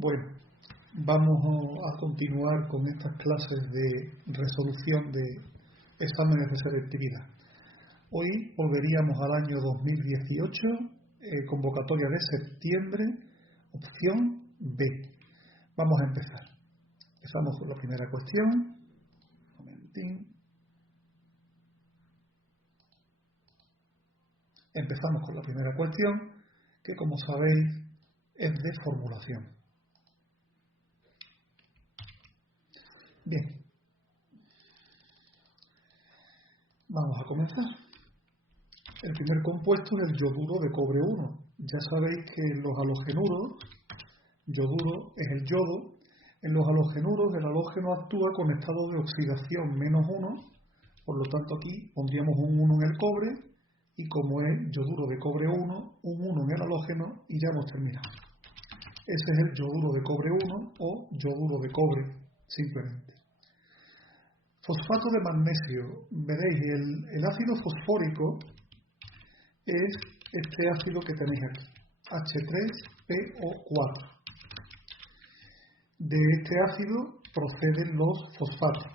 Bueno, vamos a continuar con estas clases de resolución de exámenes de selectividad. Hoy volveríamos al año 2018, convocatoria de septiembre, opción B. Vamos a empezar. Empezamos con la primera cuestión. Un momentín. Empezamos con la primera cuestión, que como sabéis es de formulación. Bien, vamos a comenzar. El primer compuesto es el yoduro de cobre 1. Ya sabéis que en los halogenuros, yoduro es el yodo, en los halogenuros el halógeno actúa con estado de oxidación -1, por lo tanto aquí pondríamos un 1 en el cobre, y como es yoduro de cobre 1, un 1 en el halógeno y ya hemos terminado. Ese es el yoduro de cobre 1 o yoduro de cobre, simplemente. Fosfato de magnesio. Veréis, el ácido fosfórico es este ácido que tenéis aquí, H3PO4. De este ácido proceden los fosfatos.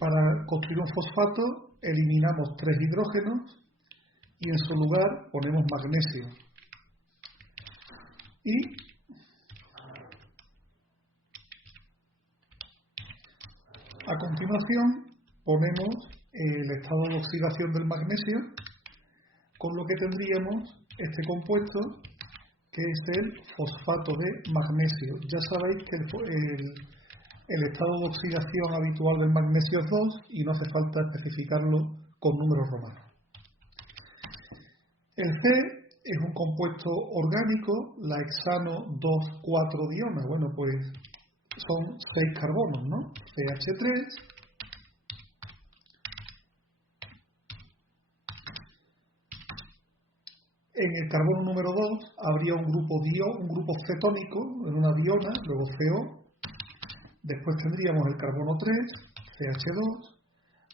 Para construir un fosfato eliminamos 3 hidrógenos y en su lugar ponemos magnesio. Y a continuación ponemos el estado de oxidación del magnesio, con lo que tendríamos este compuesto que es el fosfato de magnesio. Ya sabéis que el estado de oxidación habitual del magnesio es 2 y no hace falta especificarlo con números romanos. El C es un compuesto orgánico, la hexano 2,4-diona. Bueno, pues son 6 carbonos, ¿no? CH3, en el carbono número 2 habría un grupo cetónico en una diona, luego CO, después tendríamos el carbono 3, CH2,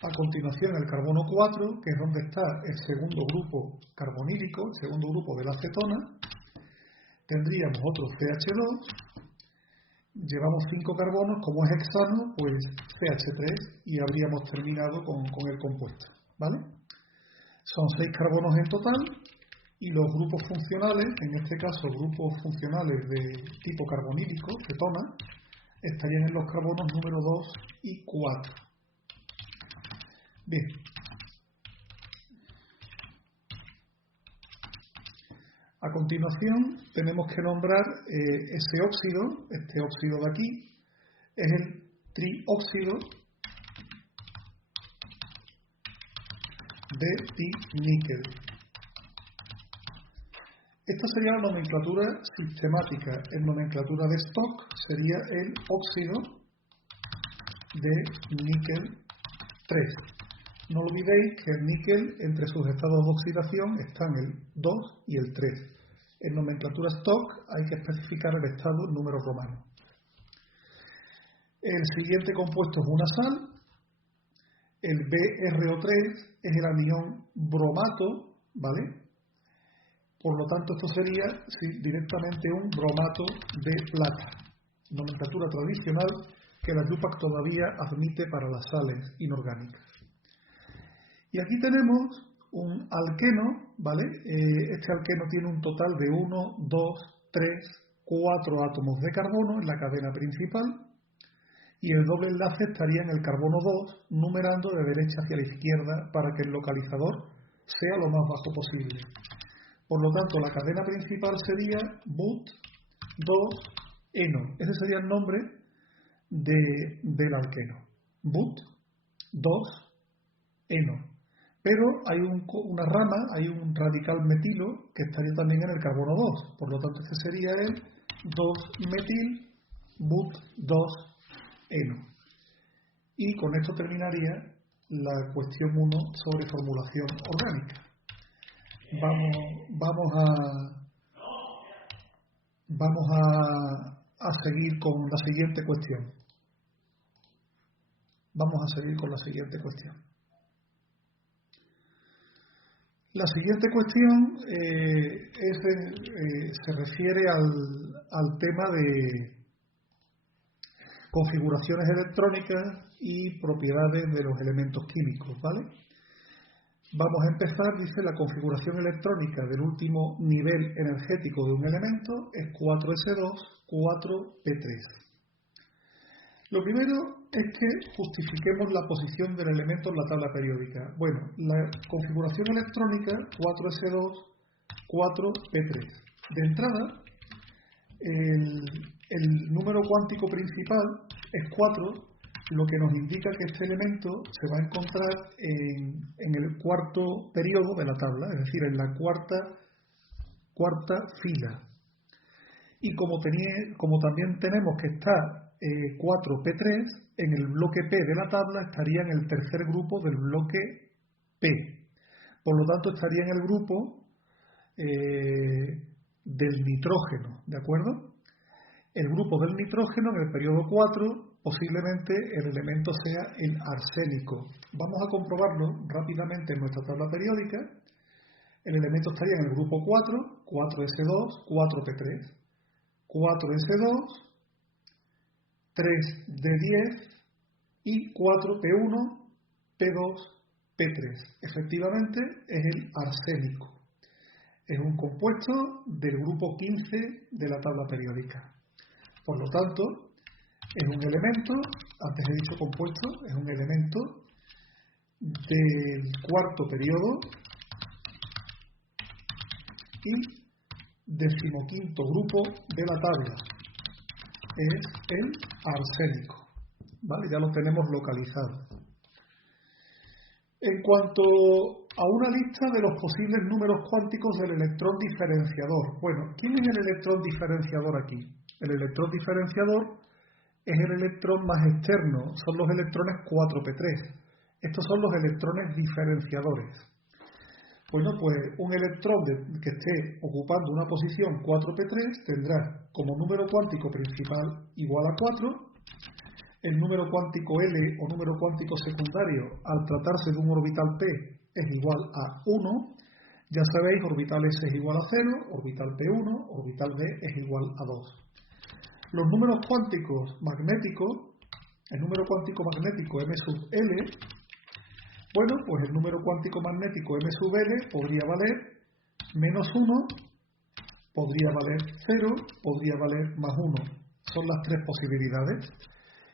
a continuación el carbono 4, que es donde está el segundo grupo carbonílico, el segundo grupo de la cetona, tendríamos otro CH2, llevamos 5 carbonos, como es hexano, pues CH3 y habríamos terminado con el compuesto, ¿vale? Son 6 carbonos en total y los grupos funcionales, en este caso grupos funcionales de tipo carbonílico, cetona, estarían en los carbonos número 2 y 4. Bien. A continuación tenemos que nombrar ese óxido, este óxido de aquí, es el trióxido de diníquel. Esta sería la nomenclatura sistemática. En nomenclatura de Stock sería el óxido de níquel 3. No olvidéis que el níquel, entre sus estados de oxidación, están el 2 y el 3. En nomenclatura Stock hay que especificar el estado en número romano. El siguiente compuesto es una sal. El BRO3 es el anión bromato, ¿vale? Por lo tanto, esto sería directamente un bromato de plata. Nomenclatura tradicional que la YUPAC todavía admite para las sales inorgánicas. Y aquí tenemos un alqueno, ¿vale? Este alqueno tiene un total de 1, 2, 3, 4 átomos de carbono en la cadena principal y el doble enlace estaría en el carbono 2, numerando de derecha hacia la izquierda para que el localizador sea lo más bajo posible. Por lo tanto, la cadena principal sería but-2-eno. Ese sería el nombre del alqueno. But-2-eno. Pero hay una rama, hay un radical metilo que estaría también en el carbono 2. Por lo tanto, este sería el 2-metil but-2-eno. Y con esto terminaría la cuestión 1 sobre formulación orgánica. Vamos a seguir con la siguiente cuestión. La siguiente cuestión se refiere al tema de configuraciones electrónicas y propiedades de los elementos químicos, ¿vale? Vamos a empezar, dice, la configuración electrónica del último nivel energético de un elemento es 4s2, 4p3. Lo primero es que justifiquemos la posición del elemento en la tabla periódica. Bueno, la configuración electrónica 4s2, 4p3. De entrada, el número cuántico principal es 4, lo que nos indica que este elemento se va a encontrar en el cuarto periodo de la tabla, es decir, en la cuarta fila. Y como también tenemos que está 4p3, en el bloque P de la tabla estaría en el tercer grupo del bloque P. Por lo tanto, estaría en el grupo del nitrógeno, ¿de acuerdo? El grupo del nitrógeno en el periodo 4, posiblemente el elemento sea el arsénico. Vamos a comprobarlo rápidamente en nuestra tabla periódica. El elemento estaría en el grupo 4, 4s2, 4p3, 4s2, 3d10 y 4p1, p2, p3. Efectivamente es el arsénico. Es un compuesto del grupo 15 de la tabla periódica. Por lo tanto, es un elemento, antes he dicho compuesto, es un elemento del cuarto periodo y 15º grupo de la tabla. Es el arsénico. ¿Vale? Ya lo tenemos localizado. En cuanto a una lista de los posibles números cuánticos del electrón diferenciador. Bueno, ¿quién es el electrón diferenciador aquí? El electrón diferenciador es el electrón más externo, son los electrones 4p3. Estos son los electrones diferenciadores. Bueno, pues un electrón que esté ocupando una posición 4p3 tendrá como número cuántico principal igual a 4, el número cuántico L o número cuántico secundario al tratarse de un orbital P es igual a 1, ya sabéis, orbital S es igual a 0, orbital P1, orbital D es igual a 2. Los números cuánticos magnéticos, el número cuántico magnético M sub L, bueno, pues el número cuántico magnético M sub L podría valer menos 1, podría valer 0, podría valer más 1. Son las tres posibilidades.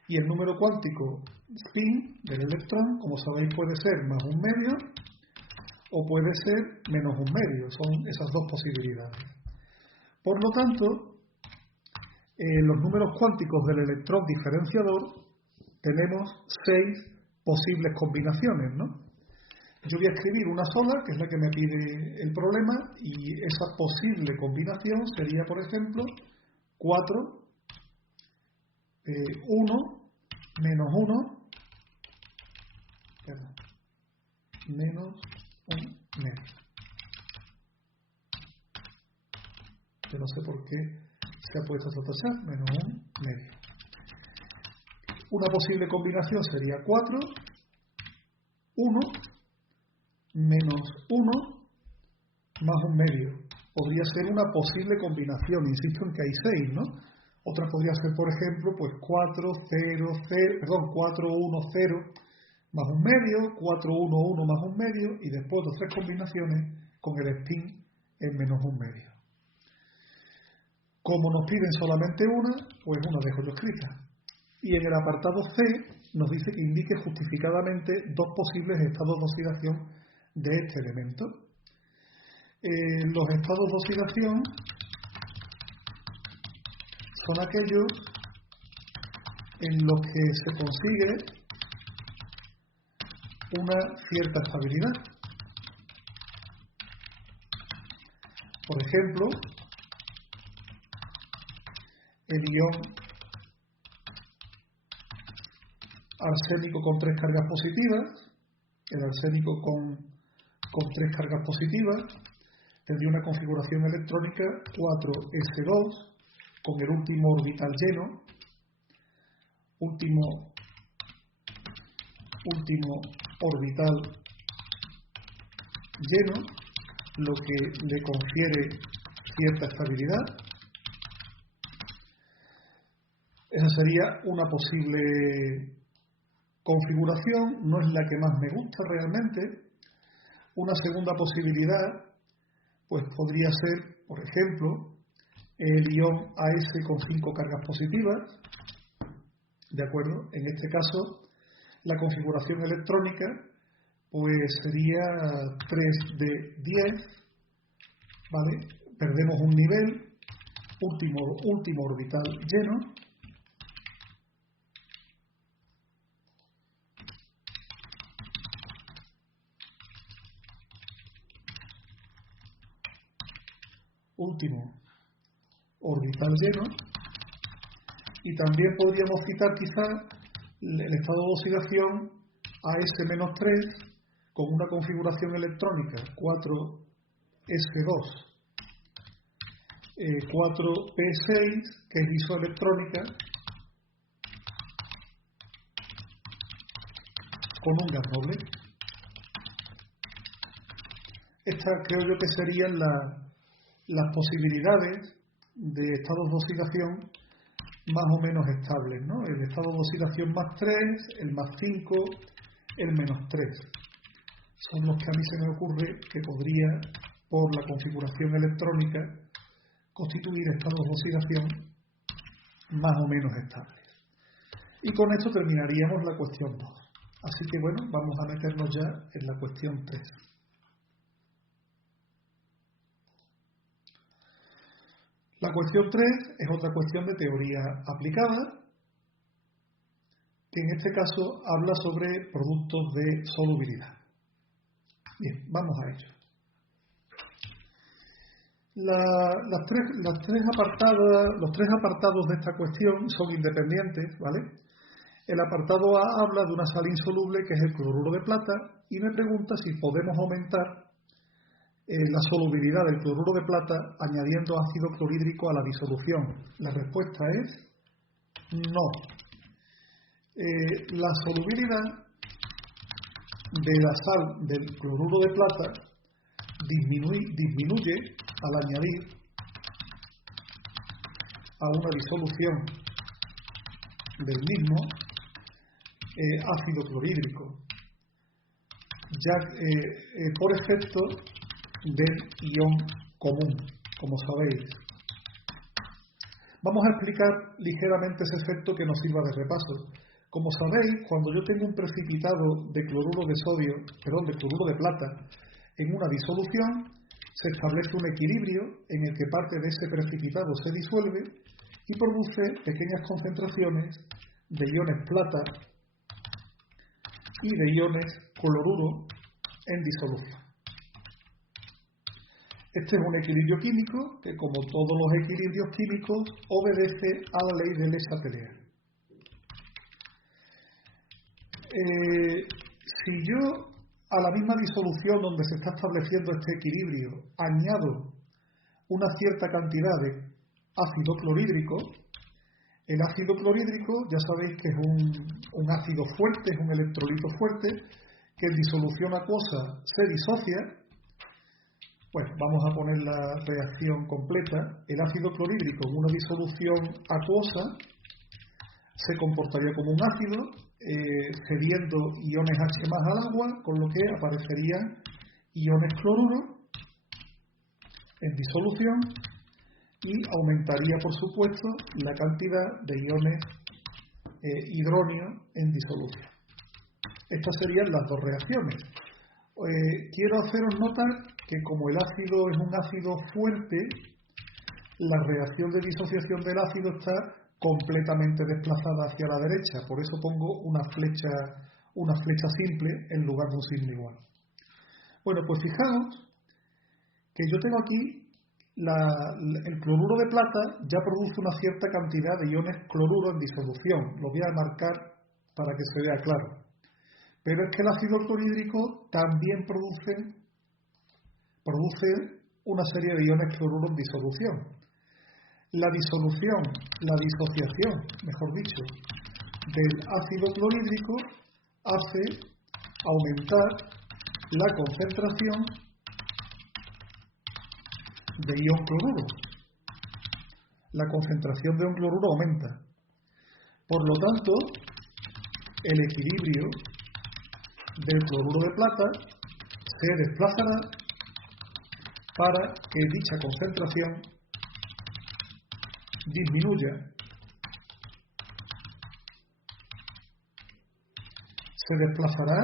Y el número cuántico spin del electrón, como sabéis, puede ser más un medio o puede ser menos un medio. Son esas dos posibilidades. Por lo tanto, los números cuánticos del electrón diferenciador tenemos 6 posibles combinaciones, ¿no? Yo voy a escribir una sola, que es la que me pide el problema, y esa posible combinación sería, por ejemplo, 4, 1, menos 1, perdón, menos 1 medio. Yo no sé por qué se ha puesto esta tasa, menos 1 medio. Una posible combinación sería 4, 1, menos 1, más un medio. Podría ser una posible combinación, insisto en que hay 6, ¿no? Otra podría ser, por ejemplo, pues 4, 0, 4, 1, 0, más un medio, 4, 1, 1 más un medio, y después dos 3 combinaciones con el spin en menos un medio. Como nos piden solamente una, pues una dejo yo escrita. Y en el apartado C nos dice que indique justificadamente dos posibles estados de oxidación de este elemento. Los estados de oxidación son aquellos en los que se consigue una cierta estabilidad. Por ejemplo, el ion arsénico con 3 cargas positivas, el arsénico con 3 cargas positivas, tendría una configuración electrónica 4s2 con el último orbital lleno, último orbital lleno, lo que le confiere cierta estabilidad. Esa sería una posible configuración, no es la que más me gusta realmente. Una segunda posibilidad pues podría ser, por ejemplo, el ion AS con 5 cargas positivas, ¿de acuerdo? En este caso, la configuración electrónica pues sería 3 de 10, ¿vale? Perdemos un nivel, último orbital lleno. Último orbital lleno, y también podríamos citar quizá el estado de oxidación AS-3 con una configuración electrónica 4S2, 4P6, que es isoelectrónica, con un gas noble. Estas creo yo que serían las posibilidades de estados de oxidación más o menos estables, ¿no? El estado de oxidación más 3, el más 5, el menos 3. Son los que a mí se me ocurre que podría, por la configuración electrónica, constituir estados de oxidación más o menos estables. Y con esto terminaríamos la cuestión 2. Así que bueno, vamos a meternos ya en la cuestión 3. La cuestión 3 es otra cuestión de teoría aplicada, que en este caso habla sobre productos de solubilidad. Bien, vamos a ello. Los tres apartados de esta cuestión son independientes, ¿vale? El apartado A habla de una sal insoluble que es el cloruro de plata y me pregunta si podemos aumentar la solubilidad del cloruro de plata añadiendo ácido clorhídrico a la disolución. La respuesta es no. La solubilidad de la sal del cloruro de plata disminuye al añadir a una disolución del mismo ácido clorhídrico, ya por efecto del ion común, como sabéis. Vamos a explicar ligeramente ese efecto que nos sirva de repaso. Como sabéis, cuando yo tengo un precipitado de cloruro de plata en una disolución, se establece un equilibrio en el que parte de ese precipitado se disuelve y produce pequeñas concentraciones de iones plata y de iones cloruro en disolución. Este es un equilibrio químico que, como todos los equilibrios químicos, obedece a la ley de Le Chatelier. Si yo a la misma disolución donde se está estableciendo este equilibrio añado una cierta cantidad de ácido clorhídrico, el ácido clorhídrico ya sabéis que es un ácido fuerte, es un electrolito fuerte, que en disolución acuosa se disocia. Bueno, vamos a poner la reacción completa. El ácido clorhídrico en una disolución acuosa se comportaría como un ácido, cediendo iones H más al agua, con lo que aparecerían iones cloruro en disolución y aumentaría, por supuesto, la cantidad de iones hidróneo en disolución. Estas serían las dos reacciones. Quiero haceros notar que como el ácido es un ácido fuerte, la reacción de disociación del ácido está completamente desplazada hacia la derecha. Por eso pongo una flecha simple en lugar de un signo igual. Bueno, pues fijaos que yo tengo aquí el cloruro de plata ya produce una cierta cantidad de iones cloruro en disolución. Lo voy a marcar para que se vea claro. Pero es que el ácido clorhídrico también produce una serie de iones cloruro en disolución. La disociación, mejor dicho, del ácido clorhídrico hace aumentar la concentración de ion cloruro. La concentración de un cloruro aumenta. Por lo tanto, el equilibrio del cloruro de plata se desplazará para que dicha concentración disminuya. Se desplazará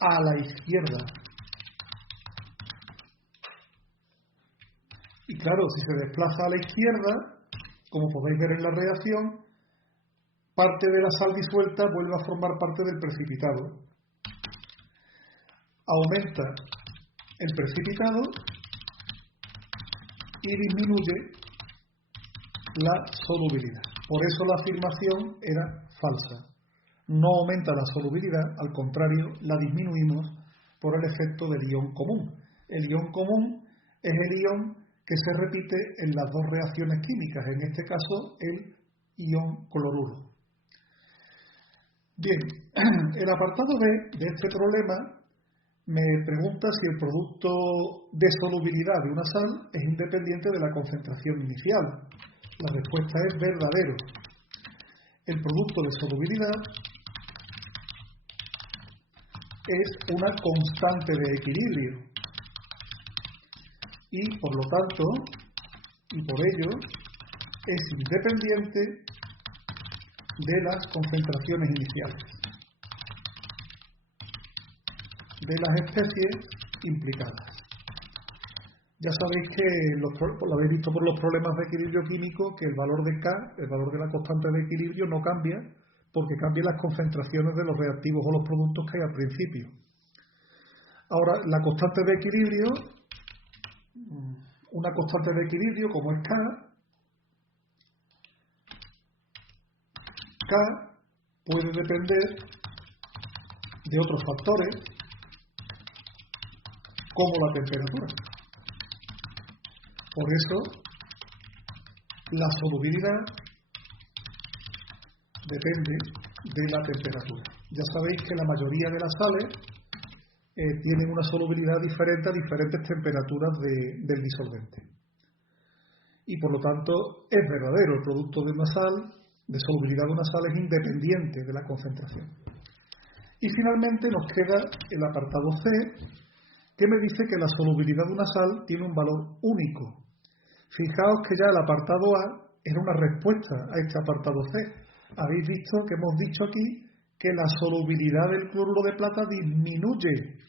a la izquierda. Y claro, si se desplaza a la izquierda, como podéis ver en la reacción, parte de la sal disuelta vuelve a formar parte del precipitado. Aumenta el precipitado y disminuye la solubilidad. Por eso la afirmación era falsa. No aumenta la solubilidad, al contrario, la disminuimos por el efecto del ion común. El ion común es el ion que se repite en las dos reacciones químicas, en este caso el ion cloruro. Bien, el apartado B de este problema me pregunta si el producto de solubilidad de una sal es independiente de la concentración inicial. La respuesta es verdadero. El producto de solubilidad es una constante de equilibrio y, por lo tanto, y por ello, es independiente de las concentraciones iniciales de las especies implicadas. Ya sabéis que lo habéis visto por los problemas de equilibrio químico, que el valor de K, el valor de la constante de equilibrio, no cambia porque cambian las concentraciones de los reactivos o los productos que hay al principio. Ahora, la constante de equilibrio, una constante de equilibrio como es K puede depender de otros factores como la temperatura. Por eso, la solubilidad depende de la temperatura. Ya sabéis que la mayoría de las sales tienen una solubilidad diferente a diferentes temperaturas del disolvente. Y por lo tanto, es verdadero, el producto de una sal, de solubilidad de una sal, es independiente de la concentración. Y finalmente nos queda el apartado C, que me dice que la solubilidad de una sal tiene un valor único. Fijaos que ya el apartado A era una respuesta a este apartado C. Habéis visto que hemos dicho aquí que la solubilidad del cloruro de plata disminuye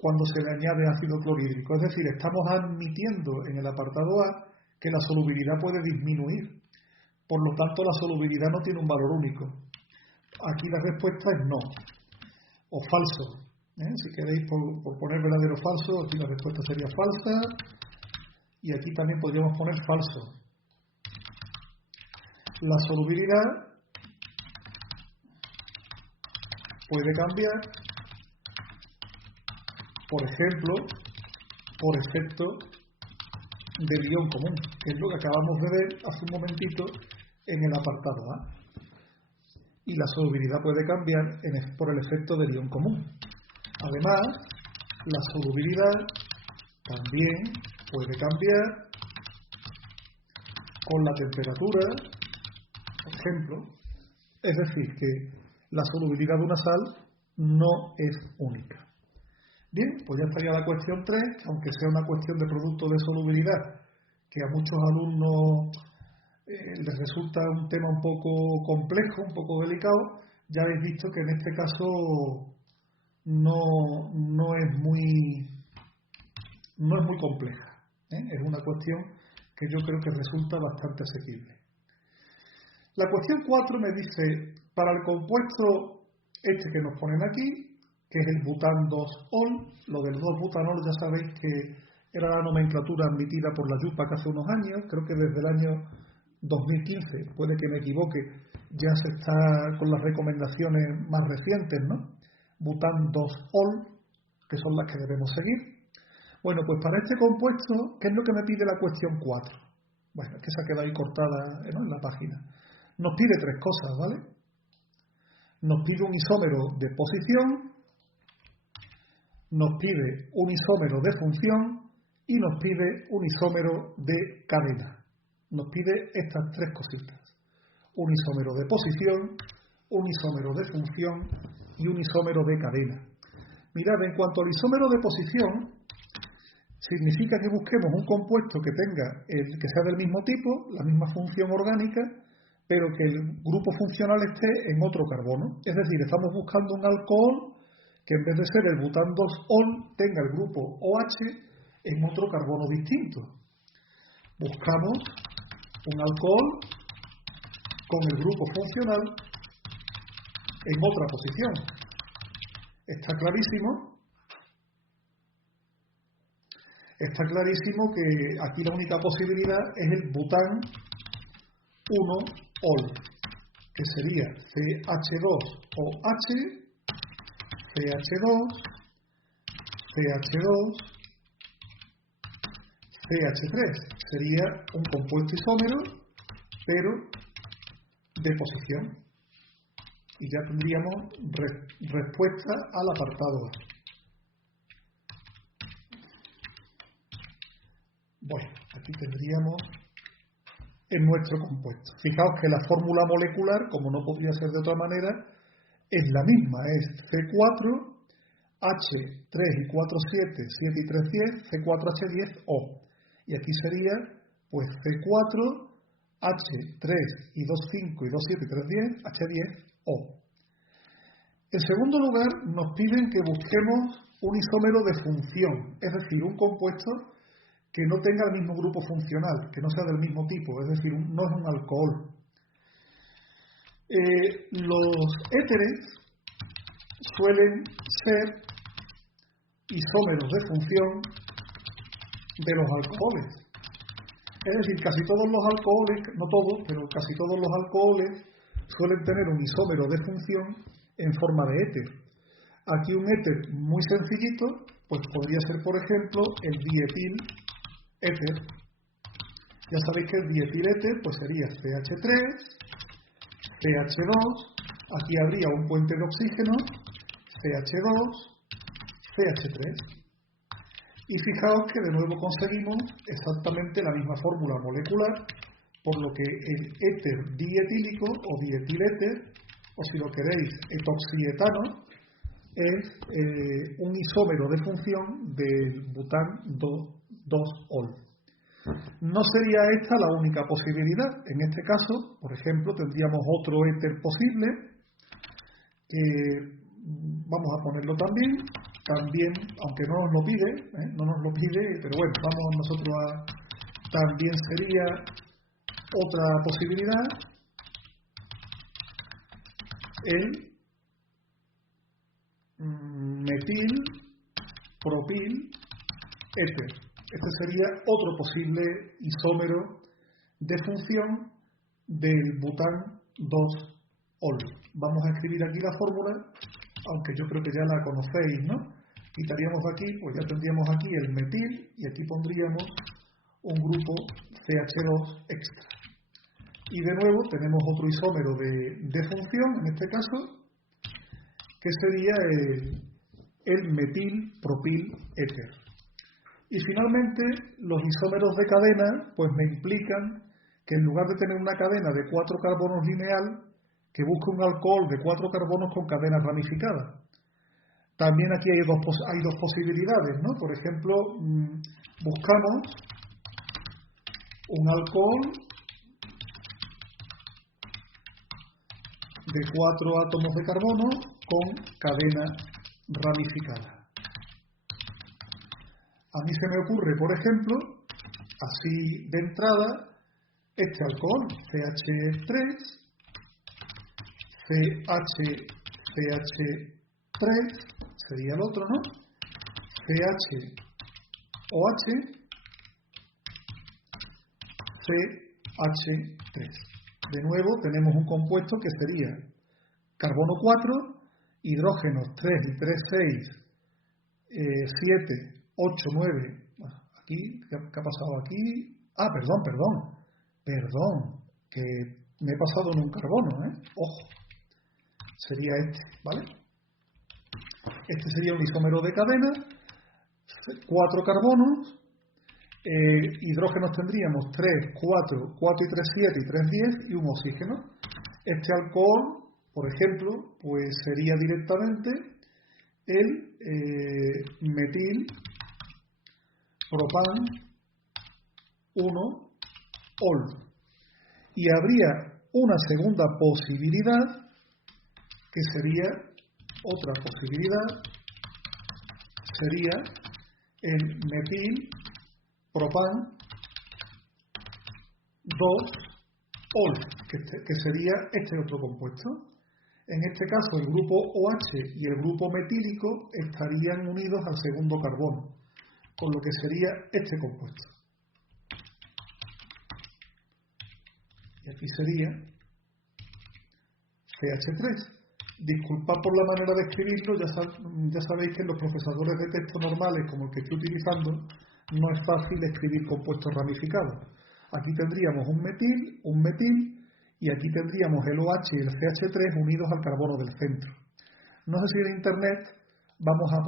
cuando se le añade ácido clorhídrico. Es decir, estamos admitiendo en el apartado A que la solubilidad puede disminuir. Por lo tanto, la solubilidad no tiene un valor único. Aquí la respuesta es no, o falso. Si queréis por poner verdadero o falso, aquí la respuesta sería falsa, y aquí también podríamos poner falso. La solubilidad puede cambiar, por ejemplo, por efecto del ion común, que es lo que acabamos de ver hace un momentito en el apartado A. Y la solubilidad puede cambiar por el efecto del ion común. Además, la solubilidad también puede cambiar con la temperatura, por ejemplo. Es decir, que la solubilidad de una sal no es única. Bien, pues ya estaría la cuestión 3, aunque sea una cuestión de producto de solubilidad, que a muchos alumnos les resulta un tema un poco complejo, un poco delicado. Ya habéis visto que en este caso no es muy compleja. Es una cuestión que yo creo que resulta bastante asequible. La cuestión 4 me dice, para el compuesto este que nos ponen aquí, que es el bután 2-ol, lo del 2-butanol ya sabéis que era la nomenclatura admitida por la YUPAC hace unos años, creo que desde el año 2015, puede que me equivoque, ya se está con las recomendaciones más recientes, ¿no? Bután 2-ol, que son las que debemos seguir. Bueno, pues para este compuesto, ¿qué es lo que me pide la cuestión 4? Bueno, es que se ha quedado ahí cortada, ¿no?, en la página. Nos pide 3 cosas, ¿vale? Nos pide un isómero de posición, nos pide un isómero de función y nos pide un isómero de cadena. Nos pide estas tres cositas: un isómero de posición, un isómero de función y un isómero de cadena. Mirad, en cuanto al isómero de posición, significa que busquemos un compuesto que tenga que sea del mismo tipo, la misma función orgánica, pero que el grupo funcional esté en otro carbono. Es decir, estamos buscando un alcohol que en vez de ser el bután 2-ol tenga el grupo OH en otro carbono distinto. Buscamos un alcohol con el grupo funcional en otra posición. Está clarísimo que aquí la única posibilidad es el bután 1-ol, que sería CH2OH, CH2, CH2, CH3. Sería un compuesto isómero, pero de posición. Y ya tendríamos respuesta al apartado A. Bueno, aquí tendríamos en nuestro compuesto. Fijaos que la fórmula molecular, como no podría ser de otra manera, es la misma, es C4, H3 y 4, 7, 7 y 3, 10, C4H10O. Y aquí sería, pues, C4, H3 y 2, 5 y 2, 7 y 3, 10, H10O. En segundo lugar, nos piden que busquemos un isómero de función, es decir, un compuesto que no tenga el mismo grupo funcional, que no sea del mismo tipo, es decir, no es un alcohol. Los éteres suelen ser isómeros de función de los alcoholes. Es decir, casi todos los alcoholes, no todos, pero casi todos los alcoholes suelen tener un isómero de función en forma de éter. Aquí un éter muy sencillito, pues podría ser, por ejemplo, el dietil éter. Ya sabéis que el dietil éter pues sería CH3, CH2, aquí habría un puente de oxígeno, CH2, CH3. Y fijaos que de nuevo conseguimos exactamente la misma fórmula molecular, por lo que el éter dietílico o dietiléter, o si lo queréis, etoxietano, es un isómero de función del bután 2-ol. No sería esta la única posibilidad. En este caso, por ejemplo, tendríamos otro éter posible, que vamos a ponerlo también, aunque no nos lo pide, pero bueno, vamos nosotros a... También sería otra posibilidad, el metil propil éter. Este sería otro posible isómero de función del bután 2-ol. Vamos a escribir aquí la fórmula, aunque yo creo que ya la conocéis, ¿no? Quitaríamos aquí, pues ya tendríamos aquí el metil y aquí pondríamos un grupo CH2 extra. Y de nuevo tenemos otro isómero de función, en este caso, que sería el metil propil éter. Y finalmente, los isómeros de cadena, pues me implican que en lugar de tener una cadena de 4 carbonos lineal, que busque un alcohol de 4 carbonos con cadena ramificada. También aquí hay dos posibilidades, ¿no? Por ejemplo, buscamos un alcohol de 4 átomos de carbono con cadena ramificada. A mí se me ocurre, por ejemplo, así de entrada, este alcohol, CH3, CH3, sería el otro, ¿no? CHOH, CH3. De nuevo tenemos un compuesto que sería carbono 4, hidrógenos 3 y 3, 6, 7, 8, 9. Bueno, aquí, ¿qué ha pasado aquí? Ah, perdón, que me he pasado en un carbono, ¿eh? Ojo, sería este, ¿vale? Este sería un isómero de cadena, 4 carbonos, hidrógenos tendríamos 3, 4, 4 y 3, 7 y 3, 10 y un oxígeno. Este alcohol, por ejemplo, pues sería directamente el metil propan 1-ol. Y habría una segunda posibilidad, que sería, otra posibilidad, sería el metil propan 2-ol, que sería este otro compuesto. En este caso, el grupo OH y el grupo metílico estarían unidos al segundo carbono, con lo que sería este compuesto. Y aquí sería CH3. Disculpad por la manera de escribirlo, ya sabéis que en los procesadores de texto normales, como el que estoy utilizando, no es fácil escribir compuestos ramificados. Aquí tendríamos un metil, y aquí tendríamos el OH y el CH3 unidos al carbono del centro. No sé si en internet vamos a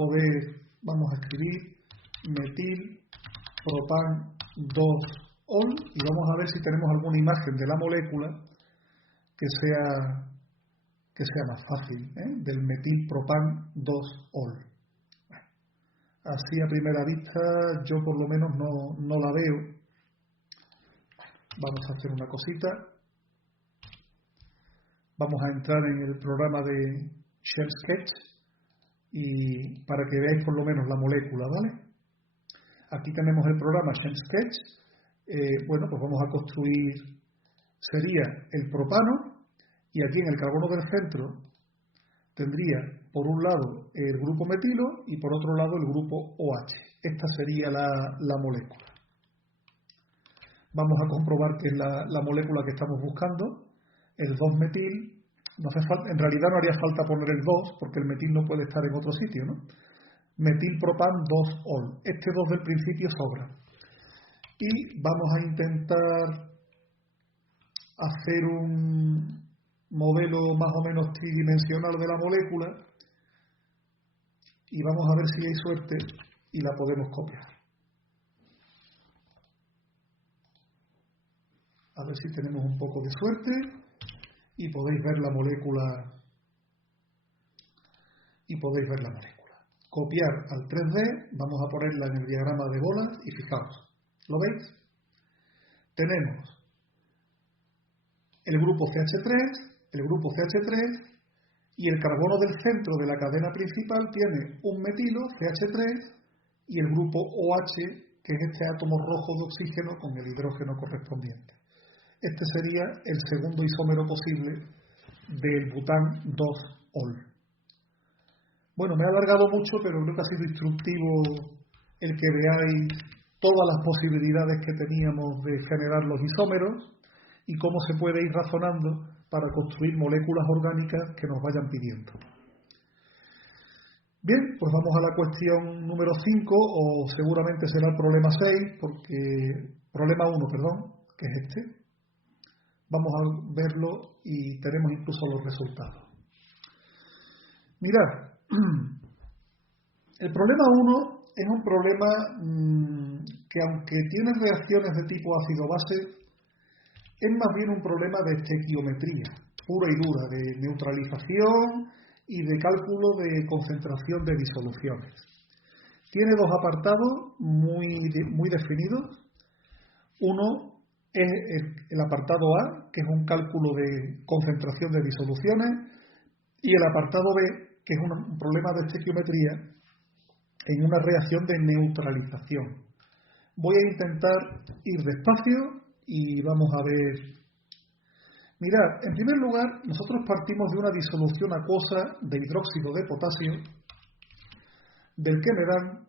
escribir metil propan 2-ol y vamos a ver si tenemos alguna imagen de la molécula que sea más fácil, del metil propan 2-ol. Así a primera vista yo por lo menos no la veo. Vamos a hacer una cosita. Vamos a entrar en el programa de Shell Sketch y para que veáis por lo menos la molécula, ¿vale? Aquí tenemos el programa Shell Sketch. Bueno, pues vamos a construir, sería el propano, y aquí en el carbono del centro tendría por un lado el grupo metilo y por otro lado el grupo OH. Esta sería la molécula. Vamos a comprobar que es la molécula que estamos buscando, el 2-metil. No hace falta, en realidad no haría falta poner el 2 porque el metil no puede estar en otro sitio, ¿no? Metil propan 2-ol. Este 2 del principio sobra. Y vamos a intentar hacer un modelo más o menos tridimensional de la molécula y vamos a ver si hay suerte y la podemos copiar. A ver si tenemos un poco de suerte y podéis ver la molécula. Copiar al 3D, vamos a ponerla en el diagrama de bolas y fijaos, ¿lo veis? Tenemos el grupo CH3 y el carbono del centro de la cadena principal tiene un metilo, CH3, y el grupo OH, que es este átomo rojo de oxígeno con el hidrógeno correspondiente. Este sería el segundo isómero posible del bután 2-ol. Bueno, me he alargado mucho, pero creo que ha sido instructivo el que veáis todas las posibilidades que teníamos de generar los isómeros y cómo se puede ir razonando para construir moléculas orgánicas que nos vayan pidiendo. Bien, pues vamos a la cuestión número 5, o seguramente será el problema 6, problema 1, perdón, que es este. Vamos a verlo y tenemos incluso los resultados. Mirad, el problema 1 es un problema que, aunque tiene reacciones de tipo ácido-base, es más bien un problema de estequiometría pura y dura, de neutralización y de cálculo de concentración de disoluciones. Tiene dos apartados muy definidos. Uno es el apartado A, que es un cálculo de concentración de disoluciones, y el apartado B, que es un problema de estequiometría en una reacción de neutralización. Voy a intentar ir despacio y vamos a ver. Mirad, en primer lugar, nosotros partimos de una disolución acuosa de hidróxido de potasio, del que me dan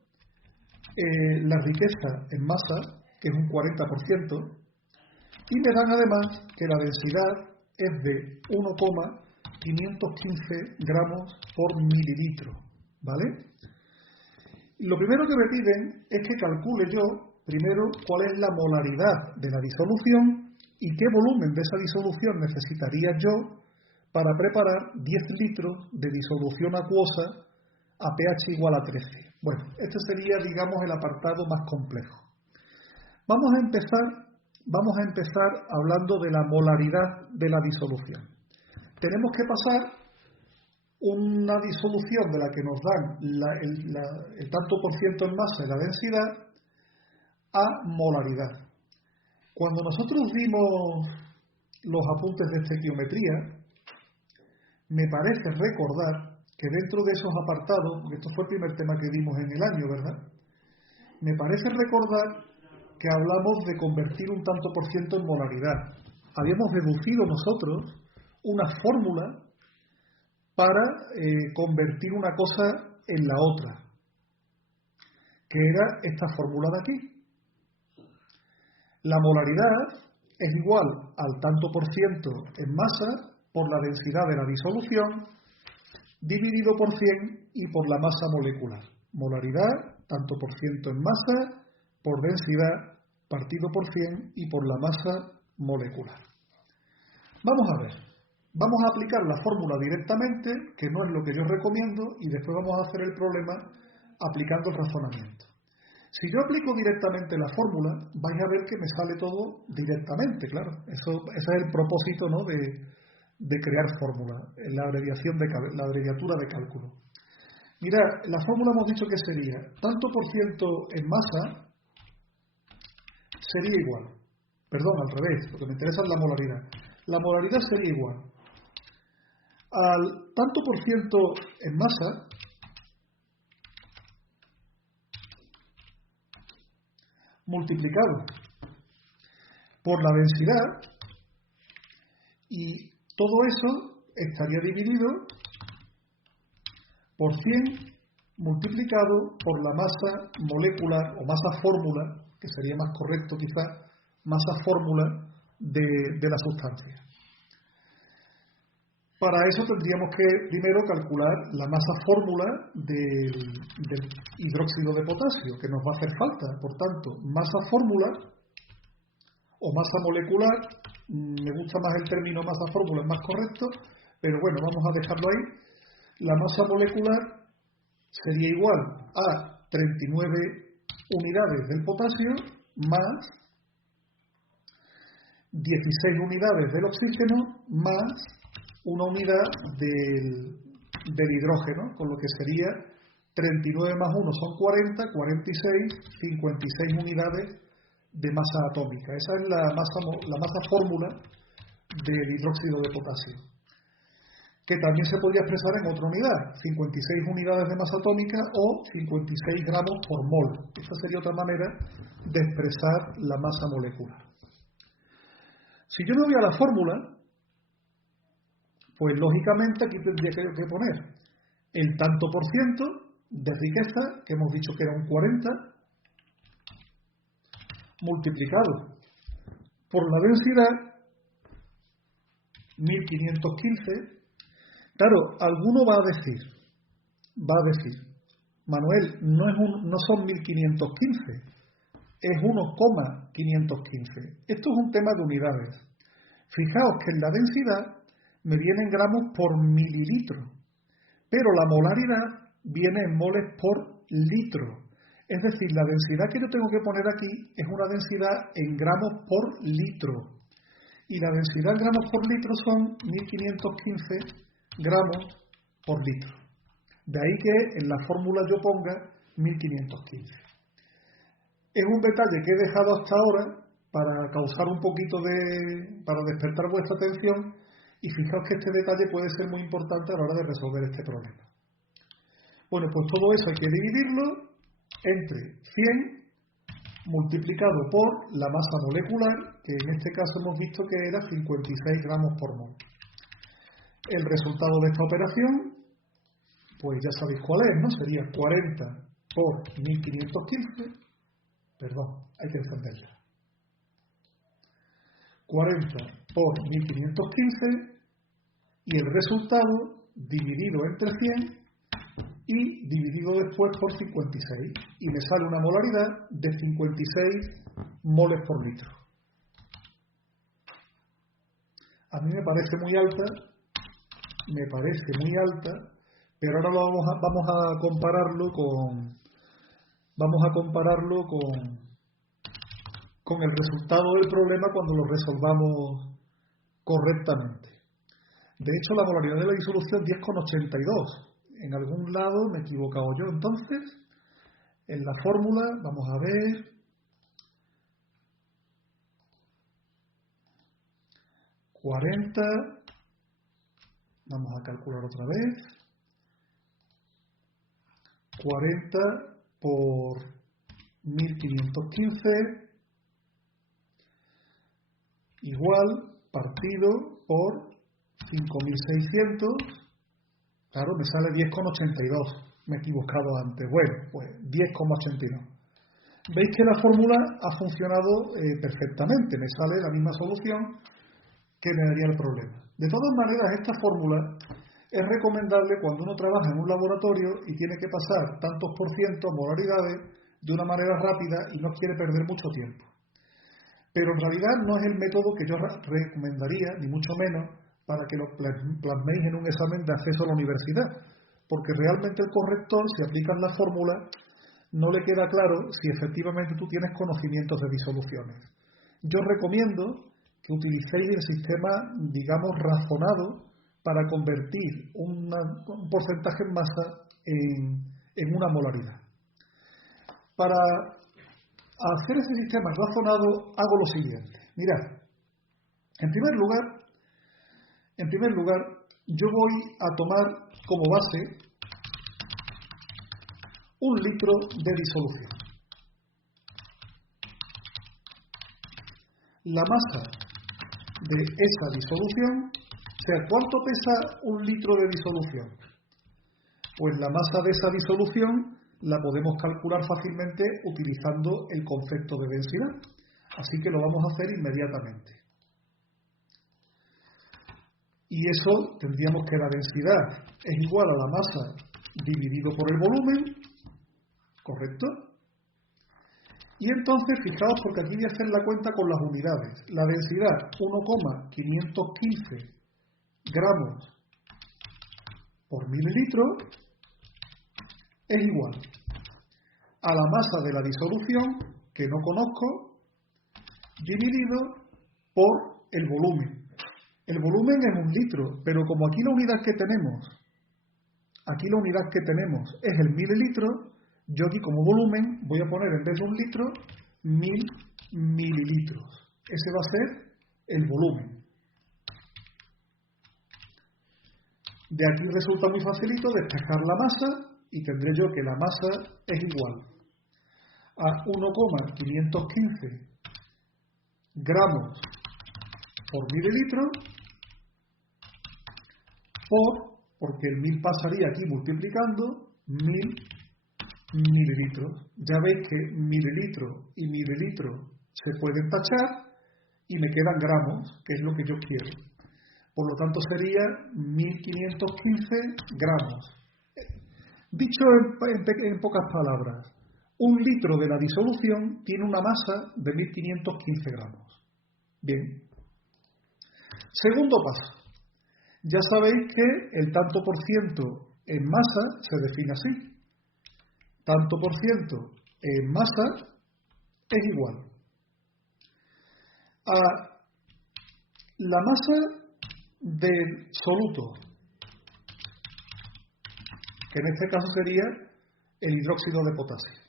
la riqueza en masa, que es un 40%, y me dan además que la densidad es de 1,515 gramos por mililitro, ¿vale? Lo primero que me piden es que calcule yo, primero, cuál es la molaridad de la disolución y qué volumen de esa disolución necesitaría yo para preparar 10 litros de disolución acuosa a pH igual a 13. Bueno, este sería, digamos, el apartado más complejo. Vamos a empezar hablando de la molaridad de la disolución. Tenemos que pasar una disolución de la que nos dan el tanto por ciento en masa y la densidad a molaridad. Cuando nosotros vimos los apuntes de estequiometría, me parece recordar que dentro de esos apartados, porque esto fue el primer tema que vimos en el año, ¿verdad? Me parece recordar que hablamos de convertir un tanto por ciento en molaridad. Habíamos deducido nosotros una fórmula para convertir una cosa en la otra, que era esta fórmula de aquí. La molaridad es igual al tanto por ciento en masa por la densidad de la disolución dividido por 100 y por la masa molecular. Molaridad, tanto por ciento en masa, por densidad, partido por 100 y por la masa molecular. Vamos a ver. Vamos a aplicar la fórmula directamente, que no es lo que yo recomiendo, y después vamos a hacer el problema aplicando el razonamiento. Si yo aplico directamente la fórmula, vais a ver que me sale todo directamente, claro. Ese es el propósito, ¿no?, de crear fórmula, la abreviatura de cálculo. Mirad, la fórmula hemos dicho que sería tanto por ciento en masa sería igual. Perdón, al revés, lo que me interesa es la molaridad. La molaridad sería igual al tanto por ciento en masa multiplicado por la densidad, y todo eso estaría dividido por 100 multiplicado por la masa molecular o masa fórmula, que sería más correcto quizás, masa fórmula de la sustancia. Para eso tendríamos que primero calcular la masa fórmula del hidróxido de potasio, que nos va a hacer falta. Por tanto, masa fórmula o masa molecular, me gusta más el término masa fórmula, es más correcto, pero bueno, vamos a dejarlo ahí. La masa molecular sería igual a 39 unidades del potasio más 16 unidades del oxígeno más una unidad del hidrógeno, con lo que sería 39 más 1 son 40, 46, 56 unidades de masa atómica. Esa es la masa fórmula del hidróxido de potasio, que también se podría expresar en otra unidad, 56 unidades de masa atómica o 56 gramos por mol. Esta sería otra manera de expresar la masa molecular. Si yo me voy a la fórmula, pues lógicamente aquí tendría que poner el tanto por ciento de riqueza, que hemos dicho que era un 40, multiplicado por la densidad, 1515. Claro, alguno va a decir, Manuel, no son 1515, es 1,515. Esto es un tema de unidades. Fijaos que en la densidad me vienen gramos por mililitro, pero la molaridad viene en moles por litro. Es decir, la densidad que yo tengo que poner aquí es una densidad en gramos por litro. Y la densidad en gramos por litro son 1515 gramos por litro. De ahí que en la fórmula yo ponga 1515. Es un detalle que he dejado hasta ahora para causar un poquito para despertar vuestra atención, y fijaos que este detalle puede ser muy importante a la hora de resolver este problema. Bueno, pues todo eso hay que dividirlo entre 100 multiplicado por la masa molecular, que en este caso hemos visto que era 56 gramos por mol. El resultado de esta operación, pues ya sabéis cuál es, ¿no? Sería 40 por 1515, perdón, hay que encenderla. 40 por 1515 y el resultado dividido entre 100 y dividido después por 56, y me sale una molaridad de 56 moles por litro. A mí me parece muy alta, pero ahora vamos a compararlo con con el resultado del problema cuando lo resolvamos correctamente. De hecho, la molaridad de la disolución 10,82. En algún lado me he equivocado yo. Entonces, en la fórmula, vamos a ver, 40, vamos a calcular otra vez, 40 por 1515 igual partido por 5600, claro, me sale 10,82, me he equivocado antes, bueno, pues 10,82. Veis que la fórmula ha funcionado perfectamente, me sale la misma solución que me daría el problema. De todas maneras, esta fórmula es recomendable cuando uno trabaja en un laboratorio y tiene que pasar tantos por ciento molaridades de una manera rápida y no quiere perder mucho tiempo. Pero en realidad no es el método que yo recomendaría, ni mucho menos, para que lo plasméis en un examen de acceso a la universidad, porque realmente el corrector, si aplicas la fórmula, no le queda claro si efectivamente tú tienes conocimientos de disoluciones. Yo recomiendo que utilicéis el sistema, digamos, razonado para convertir un porcentaje en masa en una molaridad. Para hacer ese sistema razonado hago lo siguiente. Mirad, en primer lugar, yo voy a tomar como base 1 litro de disolución. La masa de esa disolución, o sea, ¿cuánto pesa 1 litro de disolución? Pues la masa de esa disolución la podemos calcular fácilmente utilizando el concepto de densidad. Así que lo vamos a hacer inmediatamente. Y eso tendríamos que la densidad es igual a la masa dividido por el volumen, ¿correcto? Y entonces, fijaos, porque aquí voy a hacer la cuenta con las unidades. La densidad 1,515 gramos por mililitro es igual a la masa de la disolución, que no conozco, dividido por el volumen. El volumen es 1 litro, pero como aquí la unidad que tenemos es el mililitro, yo aquí como volumen voy a poner en vez de 1 litro, 1000 mililitros. Ese va a ser el volumen. De aquí resulta muy facilito despejar la masa y tendré yo que la masa es igual a 1,515 gramos por mililitro porque el 1000 pasaría aquí multiplicando 1000 mililitros. Ya veis que mililitro y mililitro se pueden tachar y me quedan gramos, que es lo que yo quiero. Por lo tanto sería 1515 gramos. Dicho en pocas palabras, 1 litro de la disolución tiene una masa de 1515 gramos. Bien. Segundo paso. Ya sabéis que el tanto por ciento en masa se define así. Tanto por ciento en masa es igual a la masa del soluto, que en este caso sería el hidróxido de potasio,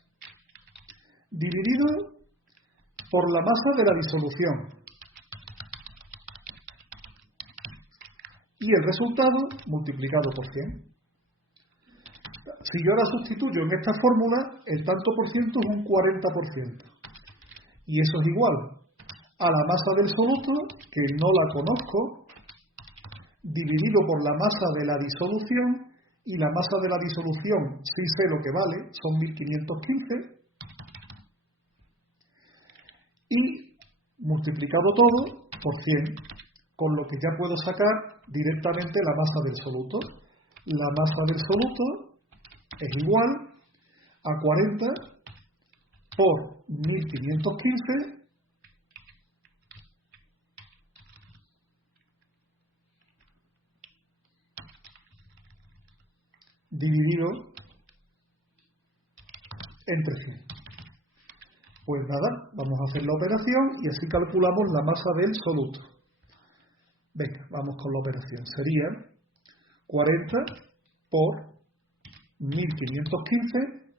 dividido por la masa de la disolución. Y el resultado multiplicado por 100. Si yo ahora sustituyo en esta fórmula, el tanto por ciento es un 40%. Y eso es igual a la masa del soluto, que no la conozco, dividido por la masa de la disolución, y la masa de la disolución sí sé lo que vale, son 1515, y multiplicado todo por 100, con lo que ya puedo sacar directamente la masa del soluto. La masa del soluto es igual a 40 por 1515 dividido entre 100. Pues nada, vamos a hacer la operación y así calculamos la masa del soluto. Venga, vamos con la operación. Sería 40 por 1515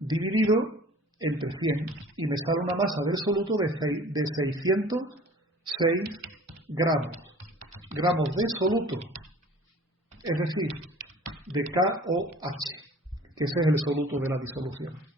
dividido entre 100 y me sale una masa del soluto de 606 gramos de soluto, es decir, de KOH, que ese es el soluto de la disolución.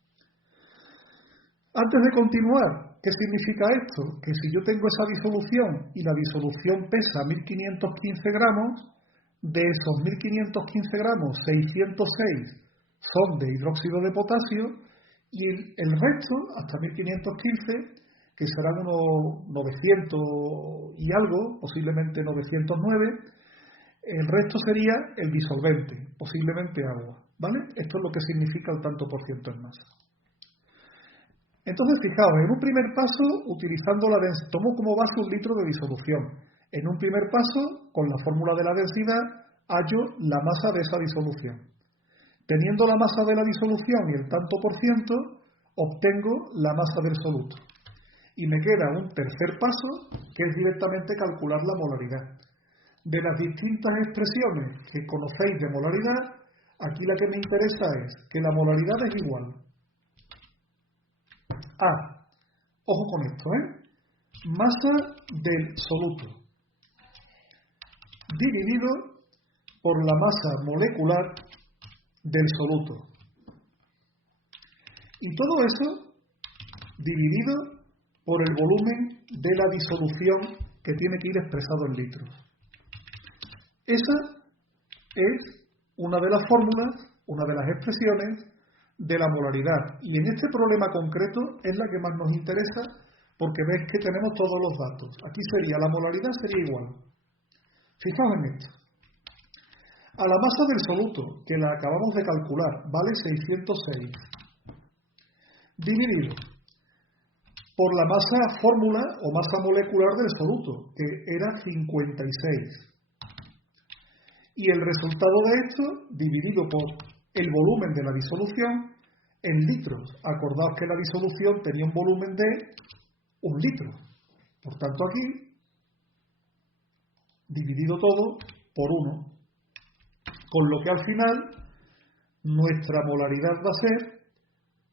Antes de continuar, ¿qué significa esto? Que si yo tengo esa disolución y la disolución pesa 1515 gramos, de esos 1515 gramos, 606 son de hidróxido de potasio y el resto, hasta 1515, que serán unos 900 y algo, posiblemente 909, el resto sería el disolvente, posiblemente agua, ¿vale? Esto es lo que significa el tanto por ciento en masa. Entonces, fijaos, en un primer paso, utilizando la densidad, tomo como base 1 litro de disolución. En un primer paso, con la fórmula de la densidad, hallo la masa de esa disolución. Teniendo la masa de la disolución y el tanto por ciento, obtengo la masa del soluto. Y me queda un tercer paso, que es directamente calcular la molaridad. De las distintas expresiones que conocéis de molaridad, aquí la que me interesa es que la molaridad es igual a, ojo con esto, masa del soluto dividido por la masa molecular del soluto. Y todo eso dividido por el volumen de la disolución que tiene que ir expresado en litros. Esa es una de las fórmulas, una de las expresiones de la molaridad. Y en este problema concreto es la que más nos interesa porque ves que tenemos todos los datos. Aquí sería, la molaridad sería igual. Fijaos en esto. A la masa del soluto, que la acabamos de calcular, vale 606, dividido por la masa fórmula o masa molecular del soluto, que era 56. Y el resultado de esto, dividido por el volumen de la disolución, en litros. Acordaos que la disolución tenía un volumen de 1 litro. Por tanto, aquí, dividido todo por 1. Con lo que al final, nuestra molaridad va a ser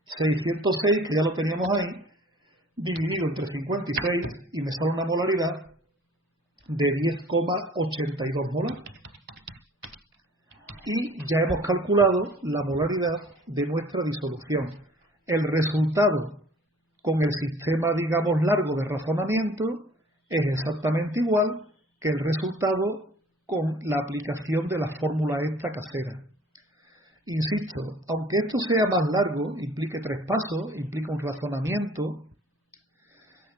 606, que ya lo teníamos ahí, dividido entre 56 y me sale una molaridad de 10,82 molar. Y ya hemos calculado la molaridad de nuestra disolución. El resultado con el sistema, digamos, largo de razonamiento es exactamente igual que el resultado con la aplicación de la fórmula esta casera. Insisto, aunque esto sea más largo, implique 3 pasos, implica un razonamiento,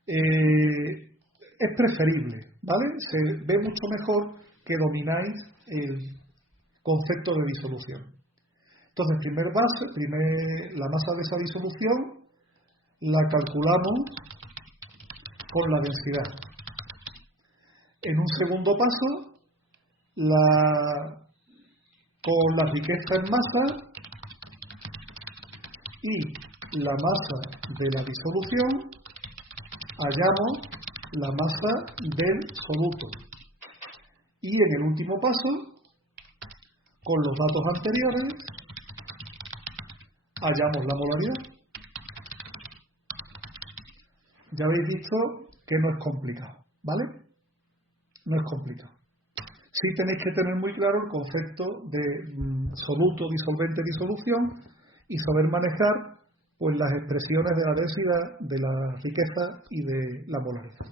es preferible, ¿vale? Se ve mucho mejor que domináis el concepto de disolución. Entonces, la masa de esa disolución la calculamos con la densidad. En un segundo paso, con la riqueza en masa y la masa de la disolución, hallamos la masa del soluto. Y en el último paso, con los datos anteriores, hallamos la molaridad. Ya habéis visto que no es complicado, ¿vale? No es complicado. Sí tenéis que tener muy claro el concepto de soluto, disolvente, disolución y saber manejar pues las expresiones de la densidad, de la riqueza y de la molaridad.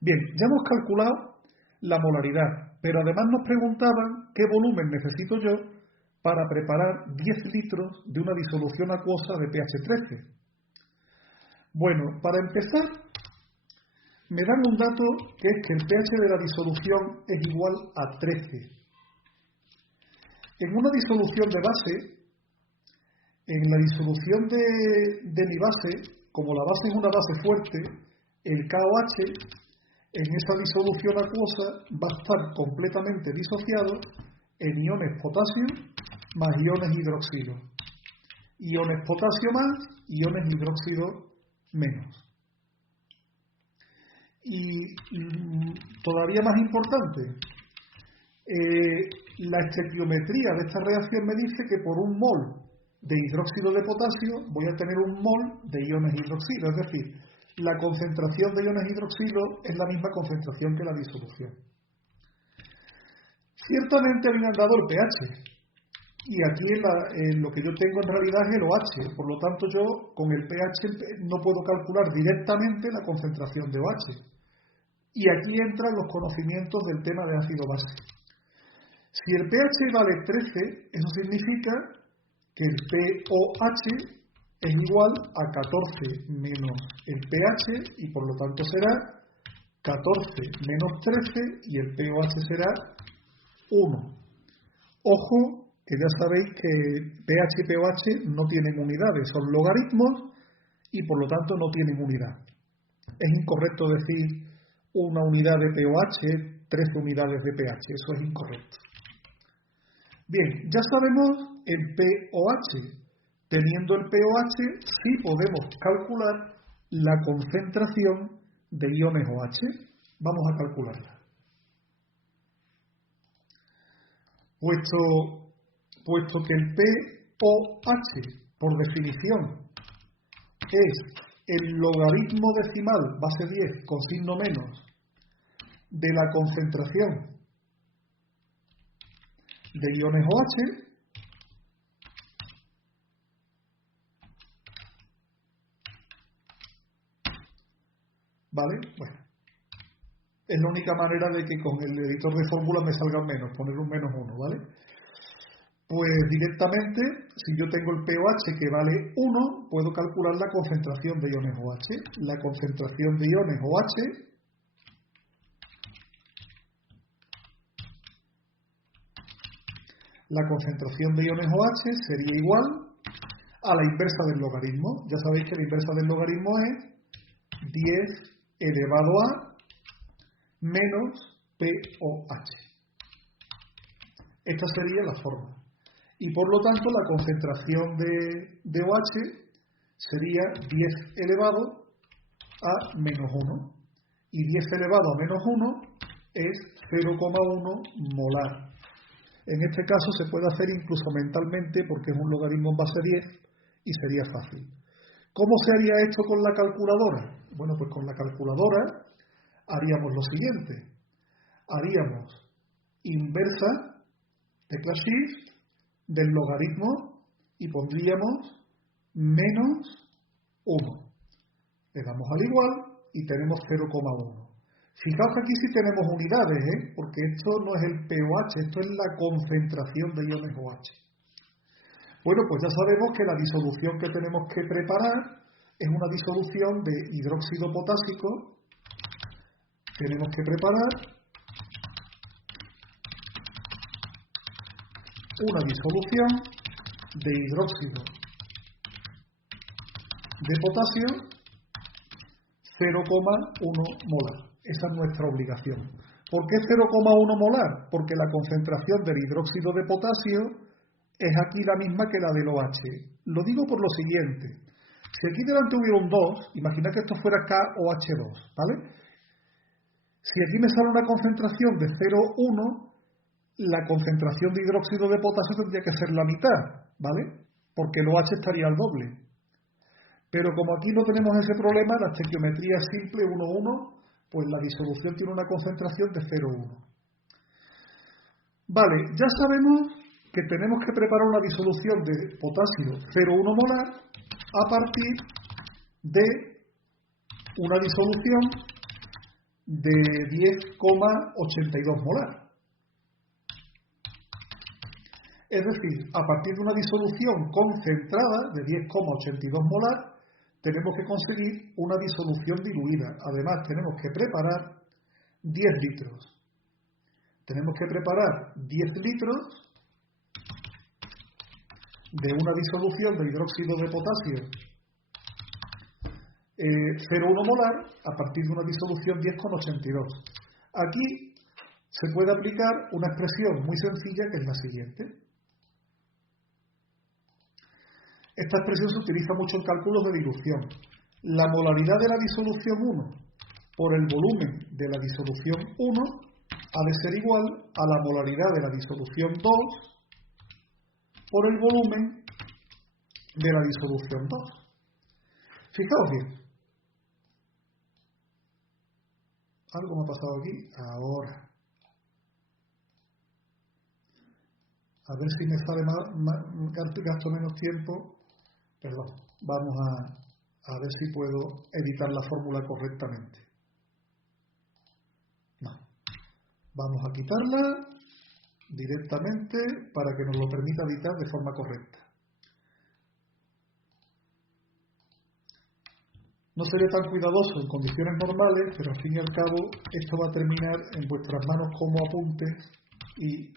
Bien, ya hemos calculado la molaridad, pero además nos preguntaban qué volumen necesito yo para preparar 10 litros de una disolución acuosa de pH 13. Bueno, para empezar, me dan un dato que es que el pH de la disolución es igual a 13. En una disolución de base, en la disolución de mi base, como la base es una base fuerte, el KOH en esa disolución acuosa va a estar completamente disociado en iones potasio más iones hidróxido. Iones potasio más iones hidróxido menos. Y todavía más importante, la estequiometría de esta reacción me dice que por un mol de hidróxido de potasio voy a tener un mol de iones hidroxilo, es decir, la concentración de iones hidroxilo es la misma concentración que la disolución. Ciertamente a mí me han dado el pH, y aquí lo que yo tengo en realidad es el OH, por lo tanto yo con el pH no puedo calcular directamente la concentración de OH. Y aquí entran los conocimientos del tema de ácido base. Si el pH vale 13, eso significa que el pOH es igual a 14 menos el pH y por lo tanto será 14 menos 13 y el pOH será 1. Ojo, que ya sabéis que pH y pOH no tienen unidades, son logaritmos y por lo tanto no tienen unidad. Es incorrecto decir una unidad de pOH, 13 unidades de pH, eso es incorrecto. Bien, ya sabemos el pOH. Teniendo el pOH, sí podemos calcular la concentración de iones OH. Vamos a calcularla. Puesto que el pOH, por definición, es el logaritmo decimal base 10 con signo menos de la concentración de iones OH, ¿vale? Bueno, es la única manera de que con el editor de fórmulas me salgan menos, poner un menos 1, ¿vale? Pues directamente, si yo tengo el pOH que vale 1, puedo calcular la concentración de iones OH. La concentración de iones OH sería igual a la inversa del logaritmo. Ya sabéis que la inversa del logaritmo es 10 elevado a menos pOH. Esta sería la forma. Y por lo tanto la concentración de OH sería 10 elevado a menos 1. Y 10 elevado a menos 1 es 0,1 molar. En este caso se puede hacer incluso mentalmente porque es un logaritmo en base 10 y sería fácil. ¿Cómo se haría esto con la calculadora? Bueno, pues con la calculadora haríamos lo siguiente. Haríamos inversa, tecla Shift, del logaritmo y pondríamos menos 1. Le damos al igual y tenemos 0,1. Fijaos que aquí sí tenemos unidades, porque esto no es el pOH, esto es la concentración de iones OH. Bueno, pues ya sabemos que la disolución que tenemos que preparar es una disolución de hidróxido potásico. Tenemos que preparar una disolución de hidróxido de potasio 0,1 molar. Esa es nuestra obligación. ¿Por qué 0,1 molar? Porque la concentración del hidróxido de potasio es aquí la misma que la del OH. Lo digo por lo siguiente. Si aquí delante hubiera un 2, imagina que esto fuera KOH2, ¿vale? Si aquí me sale una concentración de 0,1, la concentración de hidróxido de potasio tendría que ser la mitad, ¿vale? Porque el OH estaría al doble. Pero como aquí no tenemos ese problema, la estequiometría es simple, 1,1, pues la disolución tiene una concentración de 0,1. Vale, ya sabemos que tenemos que preparar una disolución de potasio 0,1 molar a partir de una disolución de 10,82 molar. Es decir, a partir de una disolución concentrada de 10,82 molar, tenemos que conseguir una disolución diluida. Además, tenemos que preparar 10 litros. Tenemos que preparar 10 litros de una disolución de hidróxido de potasio 0,1 molar a partir de una disolución 10,82. Aquí se puede aplicar una expresión muy sencilla que es la siguiente. Esta expresión se utiliza mucho en cálculos de dilución. la molaridad de la disolución 1 por el volumen de la disolución 1 ha de ser igual a la molaridad de la disolución 2 por el volumen de la disolución 2. Fijaos bien. Algo me ha pasado aquí. Ahora. A ver si me sale gasto menos tiempo. Perdón. Vamos a ver si puedo editar la fórmula correctamente. No. Vamos a quitarla directamente para que nos lo permita editar de forma correcta. No seré tan cuidadoso en condiciones normales, pero al fin y al cabo esto va a terminar en vuestras manos como apuntes y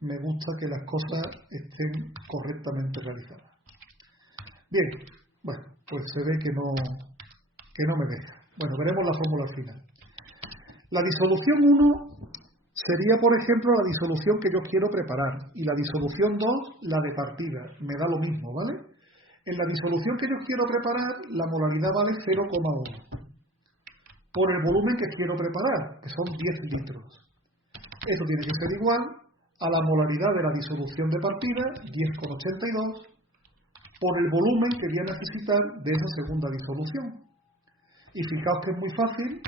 me gusta que las cosas estén correctamente realizadas. Bien, bueno, pues se ve que no me deja. Bueno, veremos la fórmula al final. La disolución 1 sería, por ejemplo, la disolución que yo quiero preparar y la disolución 2, la de partida. Me da lo mismo, ¿vale? En la disolución que yo quiero preparar, la molaridad vale 0,1 por el volumen que quiero preparar, que son 10 litros. Esto tiene que ser igual a la molaridad de la disolución de partida, 10,82, por el volumen que voy a necesitar de esa segunda disolución. Y fijaos que es muy fácil,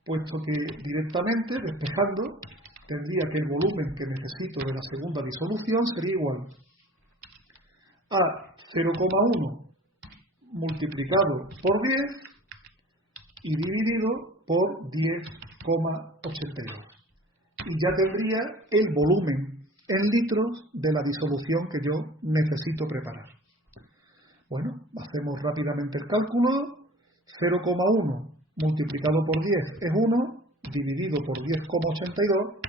puesto que directamente, despejando, tendría que el volumen que necesito de la segunda disolución sería igual a 0,1 multiplicado por 10 y dividido por 10,82. Y ya tendría el volumen en litros de la disolución que yo necesito preparar. Bueno, hacemos rápidamente el cálculo. 0,1 multiplicado por 10 es 1, dividido por 10,82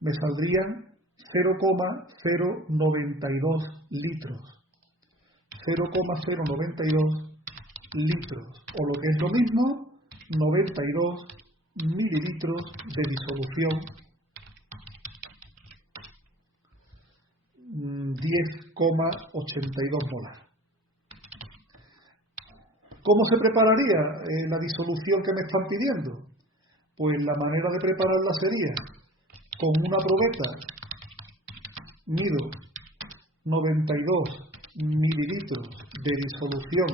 me saldrían 0,092 litros. 0,092 litros, o lo que es lo mismo, 92 mililitros de disolución 10,82 molar. ¿Cómo se prepararía la disolución que me están pidiendo? Pues la manera de prepararla sería con una probeta, mido 92 mililitros de disolución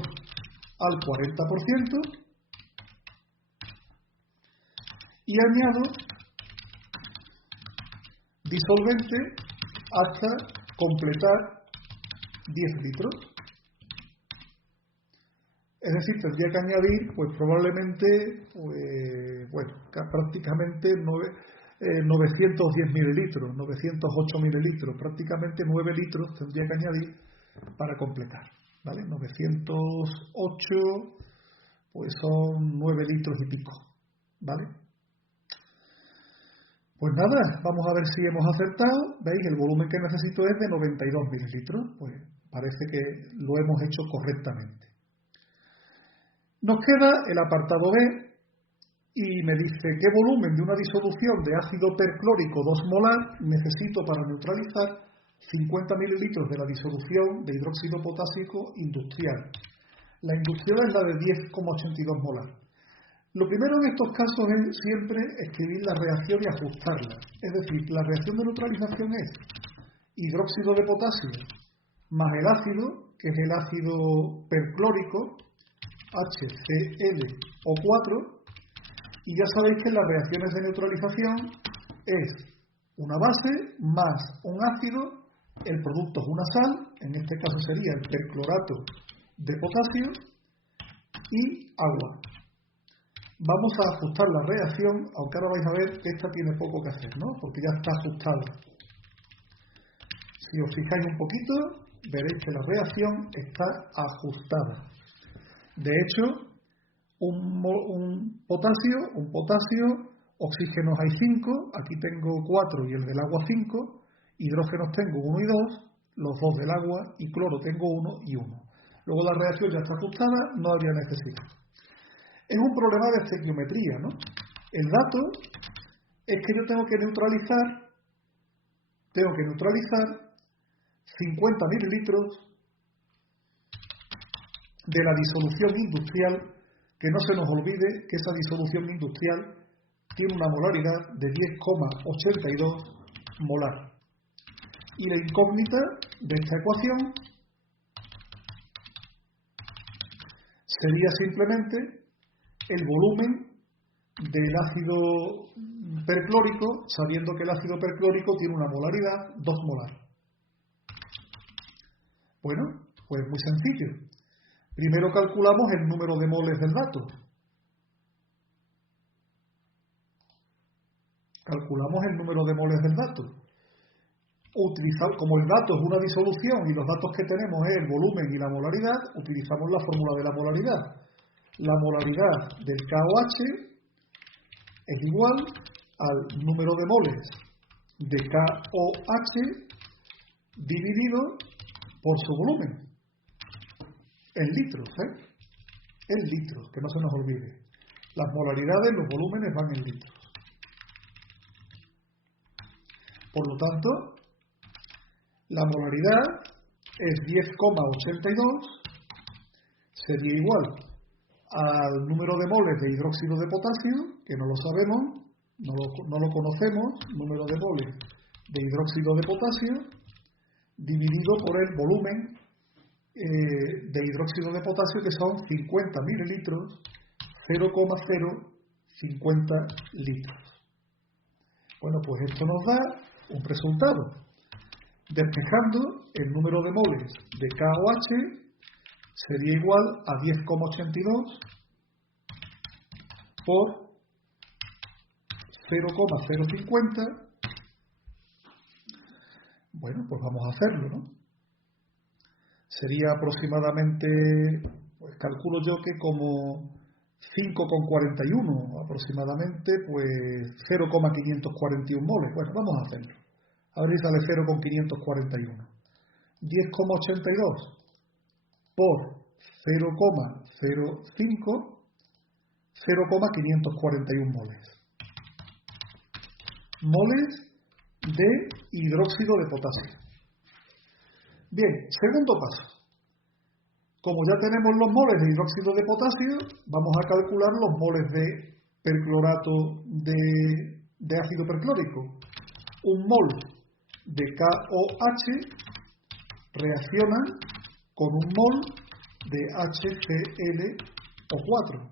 al 40% y añado disolvente hasta completar 10 litros. Es decir, tendría que añadir, pues probablemente, prácticamente 910 mililitros, 908 mililitros, prácticamente 9 litros tendría que añadir para completar, ¿vale? 908, pues son 9 litros y pico, ¿vale? Pues nada, vamos a ver si hemos acertado. ¿Veis? El volumen que necesito es de 92 mililitros, pues parece que lo hemos hecho correctamente. Nos queda el apartado B y me dice qué volumen de una disolución de ácido perclórico 2 molar necesito para neutralizar 50 mililitros de la disolución de hidróxido potásico industrial. La industrial es la de 10,82 molar. Lo primero en estos casos es siempre escribir la reacción y ajustarla. Es decir, la reacción de neutralización es hidróxido de potasio más el ácido, que es el ácido perclórico, HClO4, y ya sabéis que en las reacciones de neutralización es una base más un ácido, el producto es una sal, en este caso sería el perclorato de potasio, y agua. Vamos a ajustar la reacción, aunque ahora vais a ver que esta tiene poco que hacer, ¿no? Porque ya está ajustada. Si os fijáis un poquito, veréis que la reacción está ajustada. De hecho, un potasio, oxígenos hay 5, aquí tengo 4 y el del agua 5, hidrógenos tengo 1 y 2, los dos del agua, y cloro tengo 1 y 1. Luego la reacción ya está ajustada, no habría necesidad. Es un problema de estequiometría, ¿no? El dato es que yo tengo que neutralizar 50 mililitros de la disolución industrial que no se nos olvide que esa disolución industrial tiene una molaridad de 10,82 molar. Y la incógnita de esta ecuación sería simplemente el volumen del ácido perclórico, sabiendo que el ácido perclórico tiene una molaridad 2 molar. Bueno, pues muy sencillo. Primero calculamos el número de moles del dato. Calculamos el número de moles del dato. Como el dato es una disolución y los datos que tenemos es el volumen y la molaridad, utilizamos la fórmula de la molaridad. La molaridad del KOH es igual al número de moles de KOH dividido por su volumen. En litros, En litros, que no se nos olvide. Las molaridades, los volúmenes van en litros. Por lo tanto, la molaridad es 10,82, sería igual al número de moles de hidróxido de potasio, que no lo sabemos, no lo conocemos, número de moles de hidróxido de potasio, dividido por el volumen de hidróxido de potasio, que son 50 mililitros, 0,050 litros. Bueno, pues esto nos da un resultado. Despejando, el número de moles de KOH sería igual a 10,82 por 0,050. Bueno, pues vamos a hacerlo, ¿no? Sería aproximadamente, pues calculo yo que como 5,41 aproximadamente, pues 0,541 moles. Bueno, vamos a hacerlo. A ver si sale 0,541. 10,82 por 0,05, 0,541 moles. Moles de hidróxido de potasio. Bien, segundo paso. Como ya tenemos los moles de hidróxido de potasio, vamos a calcular los moles de perclorato de ácido perclórico. Un mol de KOH reacciona con un mol de HClO4.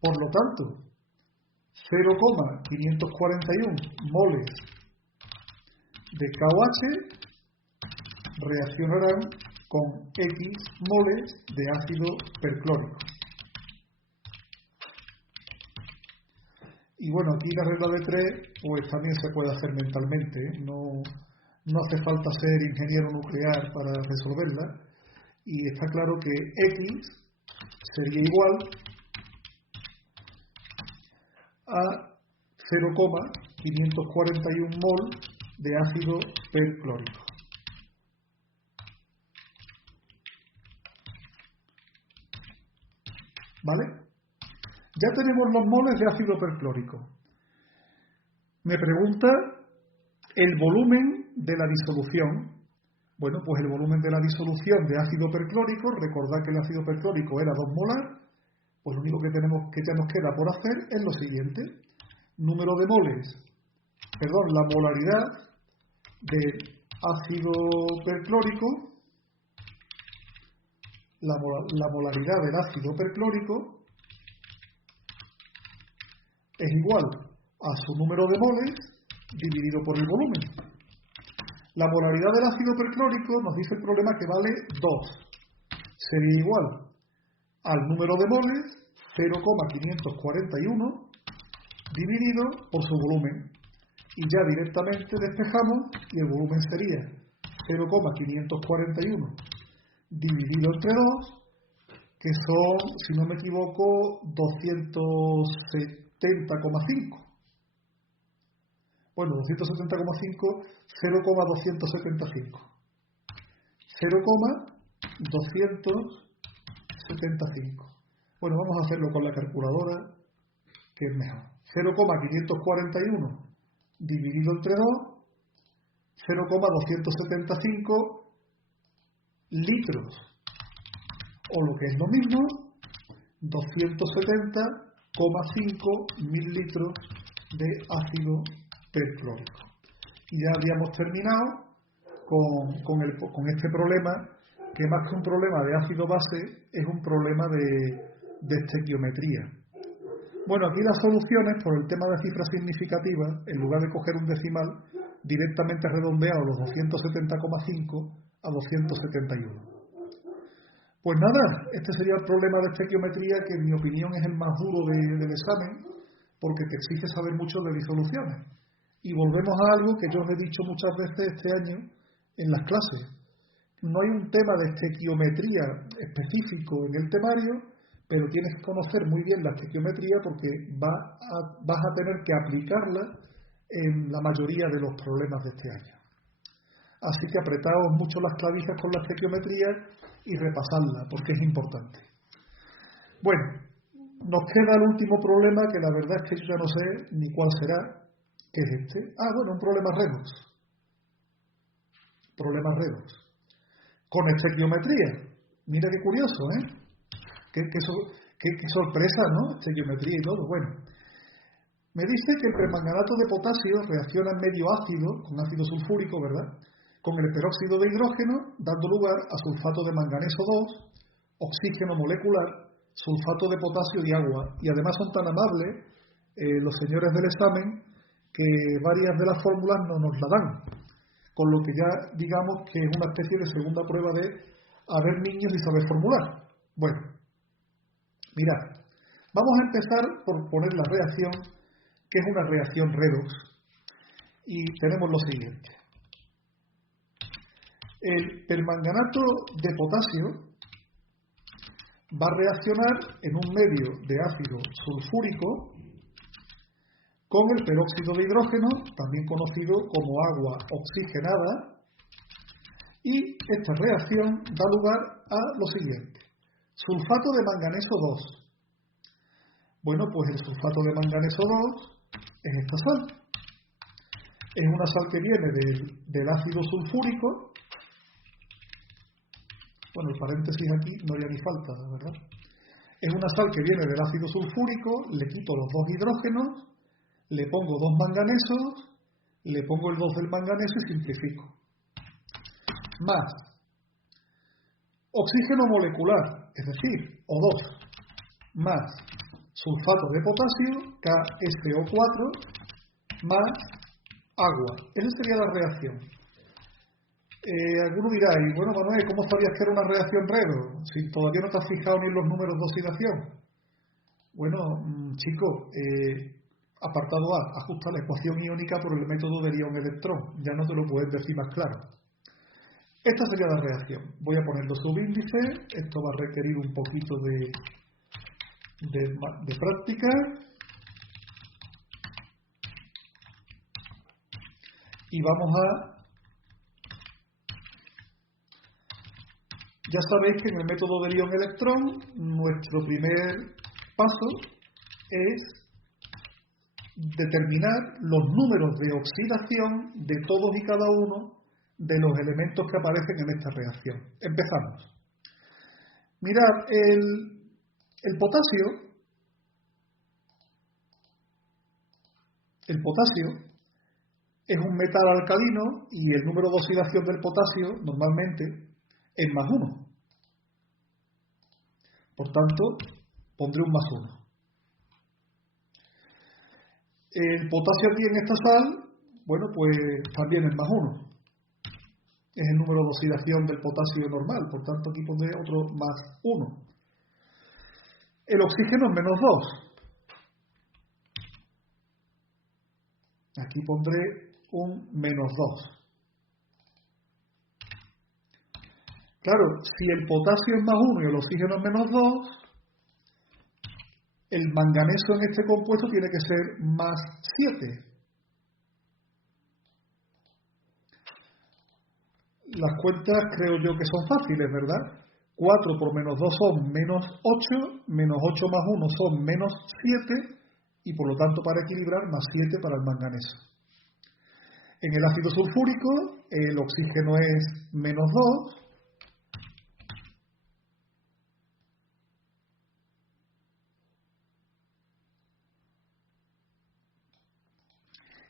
Por lo tanto, 0,541 moles de KOH reaccionarán con X moles de ácido perclórico. Y bueno, aquí la regla de 3 pues también se puede hacer mentalmente, ¿eh? No hace falta ser ingeniero nuclear para resolverla, y está claro que X sería igual a 0,541 mol de ácido perclórico. ¿Vale? Ya tenemos los moles de ácido perclórico. Me pregunta el volumen de la disolución. Bueno, pues el volumen de la disolución de ácido perclórico, recordad que el ácido perclórico era 2 molar, pues lo único que ya nos queda por hacer es lo siguiente. Número de moles, la molaridad del ácido perclórico, la molaridad del ácido perclórico es igual a su número de moles dividido por el volumen. La molaridad del ácido perclórico nos dice el problema que vale 2. Sería igual al número de moles, 0,541, dividido por su volumen. Y ya directamente despejamos y el volumen sería 0,541 dividido entre 2, que son, si no me equivoco, 270,5. Bueno, 270,5, 0,275. 0,275. Bueno, vamos a hacerlo con la calculadora, que es mejor. 0,541 dividido entre 2, 0,275 litros. o lo que es lo mismo, 270,5 mililitros de ácido perclórico. Y ya habíamos terminado con este problema, que más que un problema de ácido base, es un problema de estequiometría. Bueno, aquí las soluciones, por el tema de cifras significativas, en lugar de coger un decimal, directamente redondeado los 270,5 a 271. Pues nada, este sería el problema de estequiometría, que en mi opinión es el más duro del examen, porque te exige saber mucho de disoluciones. Y volvemos a algo que yo os he dicho muchas veces este año en las clases. No hay un tema de estequiometría específico en el temario, pero tienes que conocer muy bien la estequiometría porque vas a tener que aplicarla en la mayoría de los problemas de este año. Así que apretaos mucho las clavijas con la estequiometría y repasadla, porque es importante. Bueno, nos queda el último problema, que la verdad es que yo ya no sé ni cuál será, que es este. Bueno, un problema redox. Problema redox. Con estequiometría. Mira qué curioso, ¿eh? Qué sorpresa, ¿no? Estequiometría y todo. Bueno, me dice que el permanganato de potasio reacciona en medio ácido, con ácido sulfúrico, ¿verdad?, con el peróxido de hidrógeno, dando lugar a sulfato de manganeso 2, oxígeno molecular, sulfato de potasio y agua. Y además son tan amables los señores del examen que varias de las fórmulas no nos la dan. Con lo que ya digamos que es una especie de segunda prueba de a ver niños y saber formular. Bueno, mirad, vamos a empezar por poner la reacción, que es una reacción redox. Y tenemos lo siguiente. El permanganato de potasio va a reaccionar en un medio de ácido sulfúrico con el peróxido de hidrógeno, también conocido como agua oxigenada, y esta reacción da lugar a lo siguiente. Sulfato de manganeso 2. Bueno, pues el sulfato de manganeso 2 es esta sal. Es una sal que viene del ácido sulfúrico. Bueno, el paréntesis aquí no haría ni falta, ¿verdad? Es una sal que viene del ácido sulfúrico, le quito los dos hidrógenos, le pongo dos manganesos, le pongo el 2 del manganeso y simplifico. Más oxígeno molecular, es decir, O2, más sulfato de potasio, KSO4, más agua. Esa sería la reacción. Alguno dirá, y bueno, Manuel, ¿cómo sabías que era una reacción redox si todavía no te has fijado ni en los números de oxidación? Bueno, chico, apartado A, ajusta la ecuación iónica por el método de ion-electrón. Ya no te lo puedes decir más claro. Esta sería la reacción. Voy a poner los subíndices. Esto va a requerir un poquito de práctica. Y vamos a... Ya sabéis que en el método del ion-electrón nuestro primer paso es determinar los números de oxidación de todos y cada uno de los elementos que aparecen en esta reacción. Empezamos. Mirad, el potasio es un metal alcalino y el número de oxidación del potasio normalmente es +1. Por tanto, pondré un +1. El potasio aquí en esta sal, bueno, pues también es +1. Es el número de oxidación del potasio normal, por tanto aquí pondré otro +1. El oxígeno es -2. Aquí pondré un -2. Claro, si el potasio es +1 y el oxígeno es -2, el manganeso en este compuesto tiene que ser +7. Las cuentas creo yo que son fáciles, ¿verdad? 4 por -2 son -8, -8 más 1 son -7, y por lo tanto para equilibrar +7 para el manganeso. En el ácido sulfúrico el oxígeno es -2,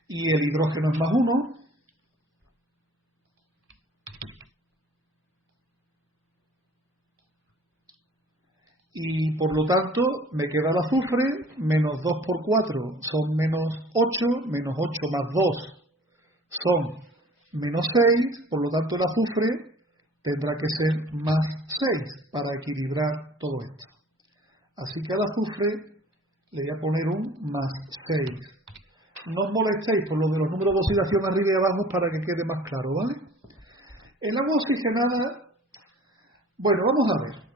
y el hidrógeno es más 1. Y por lo tanto me queda el azufre, menos 2 por 4 son menos 8, menos 8 más 2 son menos 6, por lo tanto el azufre tendrá que ser más 6 para equilibrar todo esto. Así que al azufre le voy a poner un más 6. No os molestéis por lo de los números de oxidación arriba y abajo para que quede más claro, ¿vale? El agua oxigenada, bueno, vamos a ver.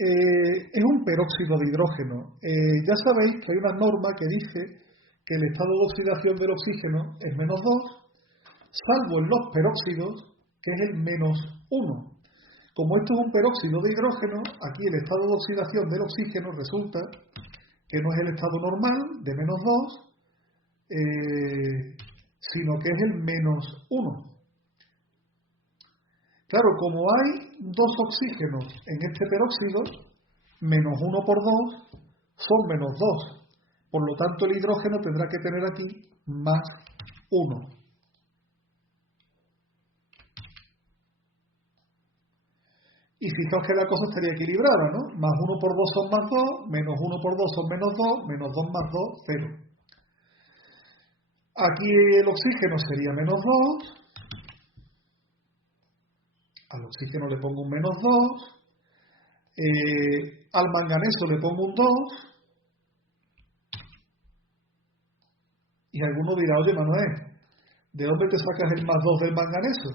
Es un peróxido de hidrógeno. Ya sabéis que hay una norma que dice que el estado de oxidación del oxígeno es menos 2, salvo en los peróxidos, que es el menos 1. Como esto es un peróxido de hidrógeno, aquí el estado de oxidación del oxígeno resulta que no es el estado normal de menos 2, sino que es el menos 1. Claro, como hay dos oxígenos en este peróxido, menos 1 por 2 son menos 2. Por lo tanto, el hidrógeno tendrá que tener aquí más 1. Y fijaos que la cosa estaría equilibrada, ¿no? Más 1 por 2 son más 2, menos 1 por 2 son menos 2, menos 2 más 2, 0. Aquí el oxígeno sería menos 2. Al oxígeno le pongo un menos 2. Al manganeso le pongo un 2. Y alguno dirá, oye Manuel, ¿de dónde te sacas el más 2 del manganeso?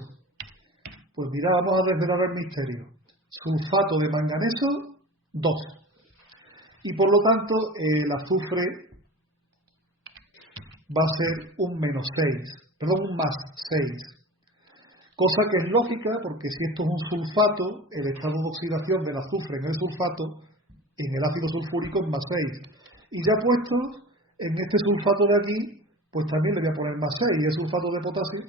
Pues mira, vamos a desvelar el misterio. Sulfato de manganeso, 2. Y por lo tanto, el azufre va a ser un menos 6, perdón, un más 6. Cosa que es lógica, porque si esto es un sulfato, el estado de oxidación del azufre en el sulfato, en el ácido sulfúrico es más 6. Y ya puesto en este sulfato de aquí, pues también le voy a poner más 6. Y el sulfato de potasio,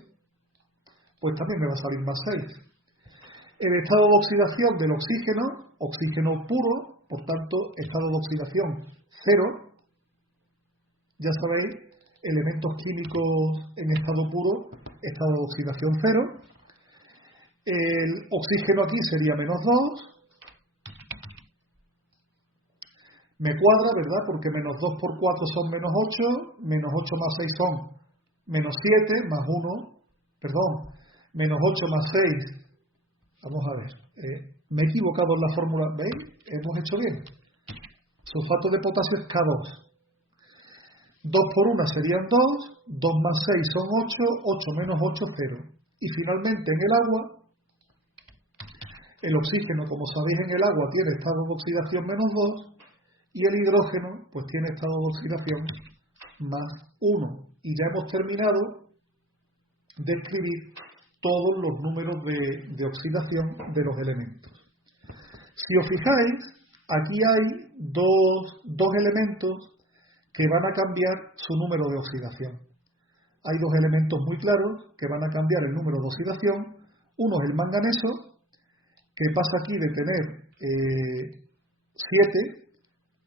pues también me va a salir más 6. El estado de oxidación del oxígeno, oxígeno puro, por tanto, estado de oxidación 0. Ya sabéis, elementos químicos en estado puro, estado de oxidación 0. El oxígeno aquí sería menos 2. Me cuadra, ¿verdad? Porque menos 2 por 4 son menos 8, menos 8 más 6 son menos 7, más 1, perdón, menos 8 más 6. Vamos a ver, me he equivocado en la fórmula, ¿veis? Hemos hecho bien. Sulfato de potasio es K2. 2 por 1 serían 2, 2 más 6 son 8, 8 menos 8, 0. Y finalmente en el agua, el oxígeno, como sabéis, en el agua tiene estado de oxidación menos 2 y el hidrógeno pues tiene estado de oxidación más 1. Y ya hemos terminado de escribir todos los números de oxidación de los elementos. Si os fijáis, aquí hay dos elementos que van a cambiar su número de oxidación. Hay dos elementos muy claros que van a cambiar el número de oxidación. Uno es el manganeso, que pasa aquí de tener 7,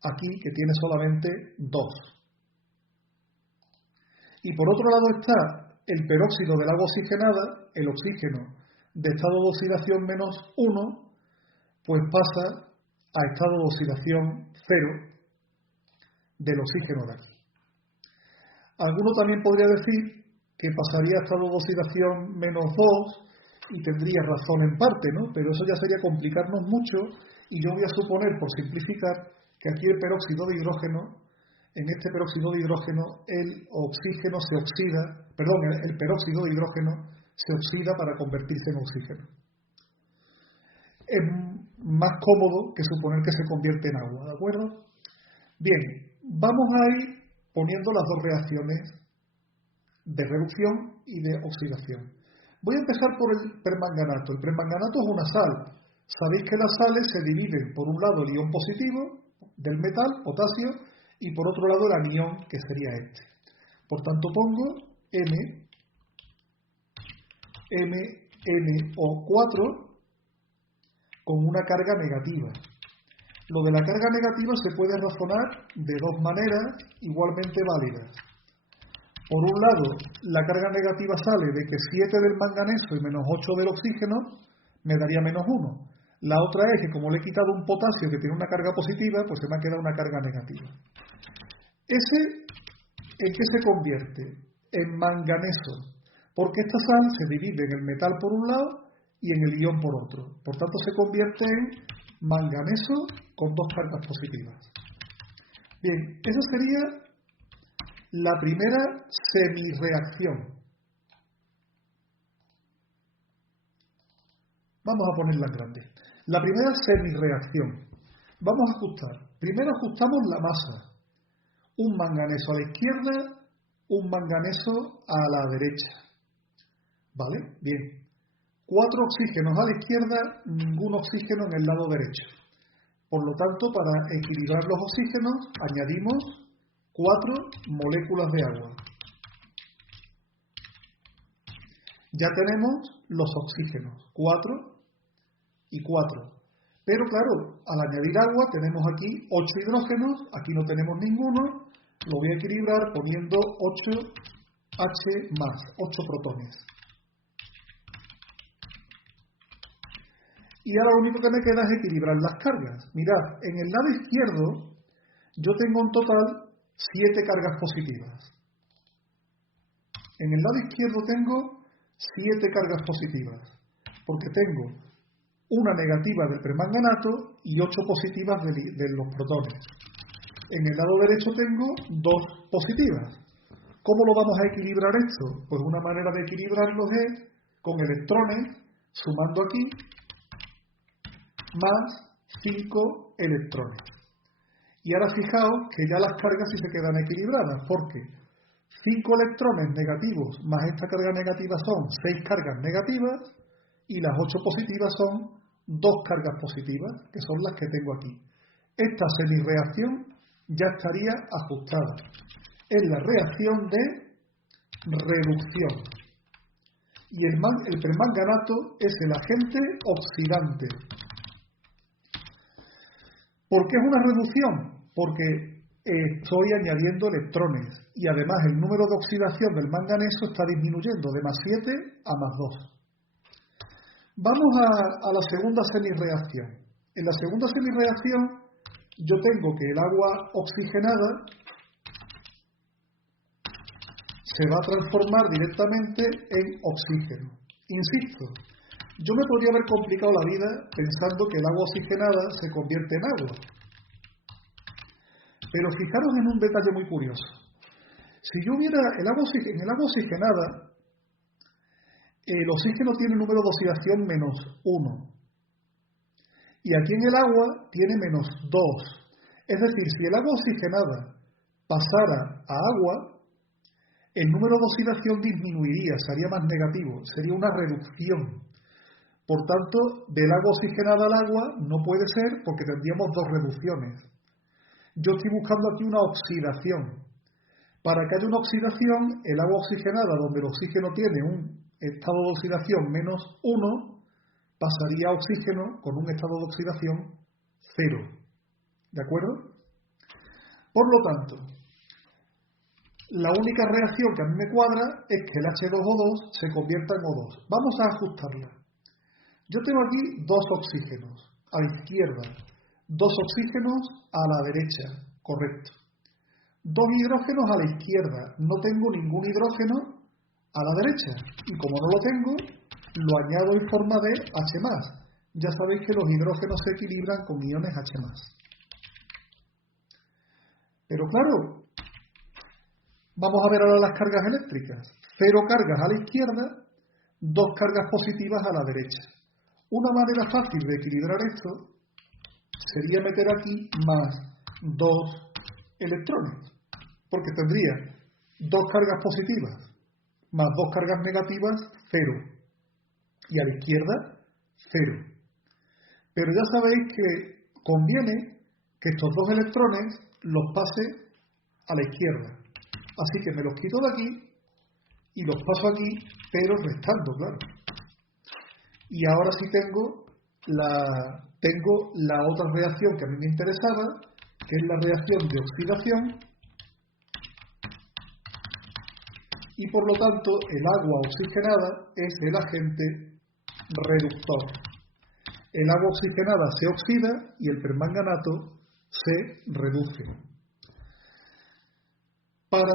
aquí que tiene solamente 2. Y por otro lado está el peróxido del agua oxigenada, el oxígeno de estado de oxidación menos 1, pues pasa a estado de oxidación 0 del oxígeno de aquí. Alguno también podría decir que pasaría a estado de oxidación menos 2 y tendría razón en parte, ¿no? Pero eso ya sería complicarnos mucho y yo voy a suponer, por simplificar, que aquí el peróxido de hidrógeno, en este peróxido de hidrógeno, el oxígeno se oxida, perdón, el peróxido de hidrógeno se oxida para convertirse en oxígeno. Es más cómodo que suponer que se convierte en agua, ¿de acuerdo? Bien, vamos a ir poniendo las dos reacciones de reducción y de oxidación. Voy a empezar por el permanganato. El permanganato es una sal. Sabéis que las sales se dividen por un lado el ion positivo del metal, potasio, y por otro lado el anión, que sería este. Por tanto pongo MnO4 con una carga negativa. Lo de la carga negativa se puede razonar de dos maneras igualmente válidas. Por un lado, la carga negativa sale de que 7 del manganeso y menos 8 del oxígeno me daría menos 1. La otra es que como le he quitado un potasio que tiene una carga positiva, pues se me ha quedado una carga negativa. ¿Ese en qué se convierte? En manganeso, porque esta sal se divide en el metal por un lado y en el ion por otro. Por tanto, se convierte en manganeso con 2 cargas positivas. Bien, esa sería la primera semireacción. Vamos a ponerla en grande. La primera semireacción. Vamos a ajustar. Primero ajustamos la masa. Un manganeso a la izquierda, un manganeso a la derecha. ¿Vale? Bien. 4 oxígenos a la izquierda, ningún oxígeno en el lado derecho. Por lo tanto, para equilibrar los oxígenos, añadimos 4 moléculas de agua. Ya tenemos los oxígenos, 4 y 4. Pero claro, al añadir agua tenemos aquí 8 hidrógenos, aquí no tenemos ninguno, lo voy a equilibrar poniendo 8H más, 8 protones. Y ahora lo único que me queda es equilibrar las cargas. Mirad, en el lado izquierdo yo tengo en total 7 cargas positivas. En el lado izquierdo tengo 7 cargas positivas, porque tengo una negativa del permanganato y 8 positivas de los protones. En el lado derecho tengo 2 positivas. ¿Cómo lo vamos a equilibrar esto? Pues una manera de equilibrarlos es con electrones, sumando aquí, más 5 electrones. Y ahora fijaos que ya las cargas sí se quedan equilibradas, porque 5 electrones negativos más esta carga negativa son 6 cargas negativas y las 8 positivas son 2 cargas positivas, que son las que tengo aquí. Esta semireacción ya estaría ajustada. Es la reacción de reducción. Y el permanganato es el agente oxidante. ¿Por qué es una reducción? Porque estoy añadiendo electrones y además el número de oxidación del manganeso está disminuyendo de más 7 a más 2. Vamos a la segunda semireacción. En la segunda semireacción yo tengo que el agua oxigenada se va a transformar directamente en oxígeno. Insisto, yo me podría haber complicado la vida pensando que el agua oxigenada se convierte en agua. Pero fijaros en un detalle muy curioso. Si yo hubiera en el agua oxigenada, el oxígeno tiene un número de oxidación menos 1. Y aquí en el agua tiene menos 2. Es decir, si el agua oxigenada pasara a agua, el número de oxidación disminuiría, sería más negativo, sería una reducción. Por tanto, del agua oxigenada al agua no puede ser porque tendríamos 2 reducciones. Yo estoy buscando aquí una oxidación. Para que haya una oxidación, el agua oxigenada, donde el oxígeno tiene un estado de oxidación menos 1, pasaría a oxígeno con un estado de oxidación 0. ¿De acuerdo? Por lo tanto, la única reacción que a mí me cuadra es que el H2O2 se convierta en O2. Vamos a ajustarla. Yo tengo aquí 2 oxígenos a la izquierda, 2 oxígenos a la derecha, correcto. 2 hidrógenos a la izquierda, no tengo ningún hidrógeno a la derecha. Y como no lo tengo, lo añado en forma de H+. Ya sabéis que los hidrógenos se equilibran con iones H+. Pero claro, vamos a ver ahora las cargas eléctricas. 0 cargas a la izquierda, 2 cargas positivas a la derecha. Una manera fácil de equilibrar esto sería meter aquí más 2 electrones, porque tendría 2 cargas positivas más 2 cargas negativas, 0. Y a la izquierda, 0. Pero ya sabéis que conviene que estos 2 electrones los pase a la izquierda. Así que me los quito de aquí y los paso aquí, pero restando, claro. Y ahora sí tengo la otra reacción que a mí me interesaba, que es la reacción de oxidación, y por lo tanto el agua oxigenada es el agente reductor. El agua oxigenada se oxida y el permanganato se reduce. Para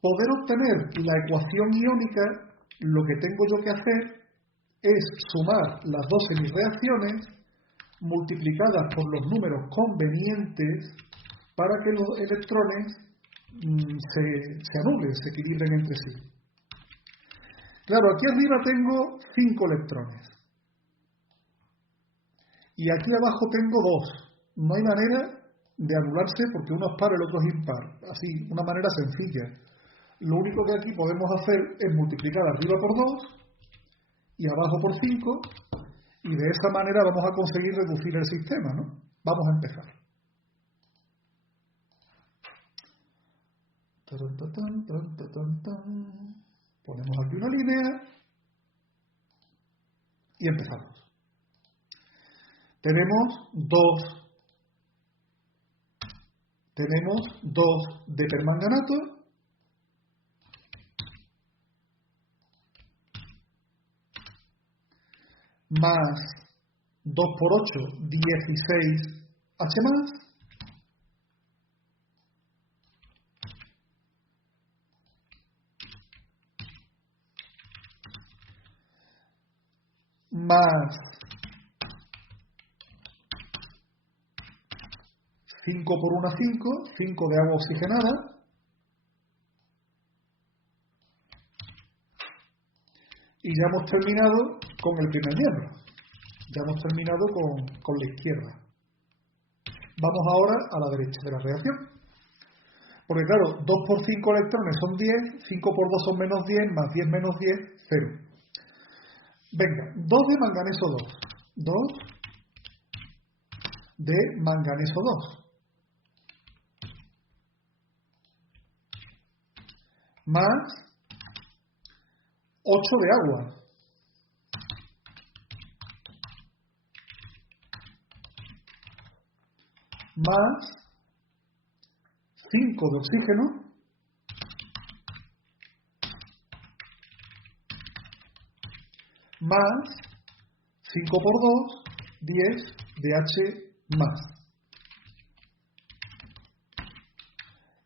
poder obtener la ecuación iónica, lo que tengo yo que hacer es sumar las dos semireacciones multiplicadas por los números convenientes para que los electrones se anulen, se equilibren entre sí. Claro, aquí arriba tengo 5 electrones. Y aquí abajo tengo 2. No hay manera de anularse porque uno es par, el otro es impar. Así, una manera sencilla. Lo único que aquí podemos hacer es multiplicar arriba por 2 y abajo por 5, y de esa manera vamos a conseguir reducir el sistema, ¿no? Vamos a empezar. Ponemos aquí una línea y empezamos. Tenemos 2 de permanganato más 2 por 8, 16 H más 5 por 1, 5 de agua oxigenada, y ya hemos terminado con el primer miembro. Ya hemos terminado con la izquierda. Vamos ahora a la derecha de la reacción. Porque claro, 2 por 5 electrones son 10, 5 por 2 son menos 10, más 10 menos 10, 0. Venga, 2 de manganeso 2. 2 de manganeso 2. Más 8 de agua. Más 5 de oxígeno. Más 5 por 2, 10 de H más.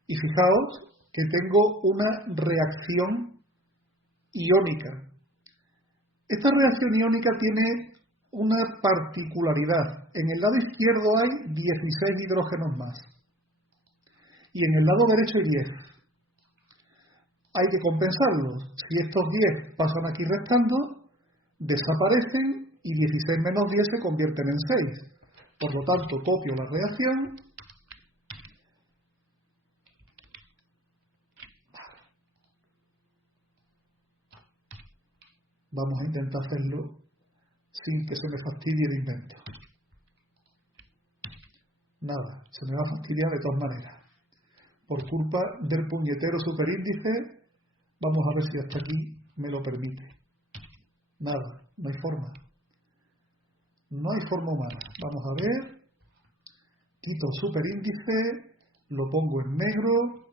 Y fijaos que tengo una reacción iónica. Esta reacción iónica tiene una particularidad. En el lado izquierdo hay 16 hidrógenos más. Y en el lado derecho hay 10. Hay que compensarlos. Si estos 10 pasan aquí restando, desaparecen y 16 menos 10 se convierten en 6. Por lo tanto, copio la reacción. Vamos a intentar hacerlo sin que se me fastidie el invento. Nada, se me va a fastidiar de todas maneras. Por culpa del puñetero superíndice, vamos a ver si hasta aquí me lo permite. Nada, no hay forma. No hay forma humana. Vamos a ver. Quito superíndice, lo pongo en negro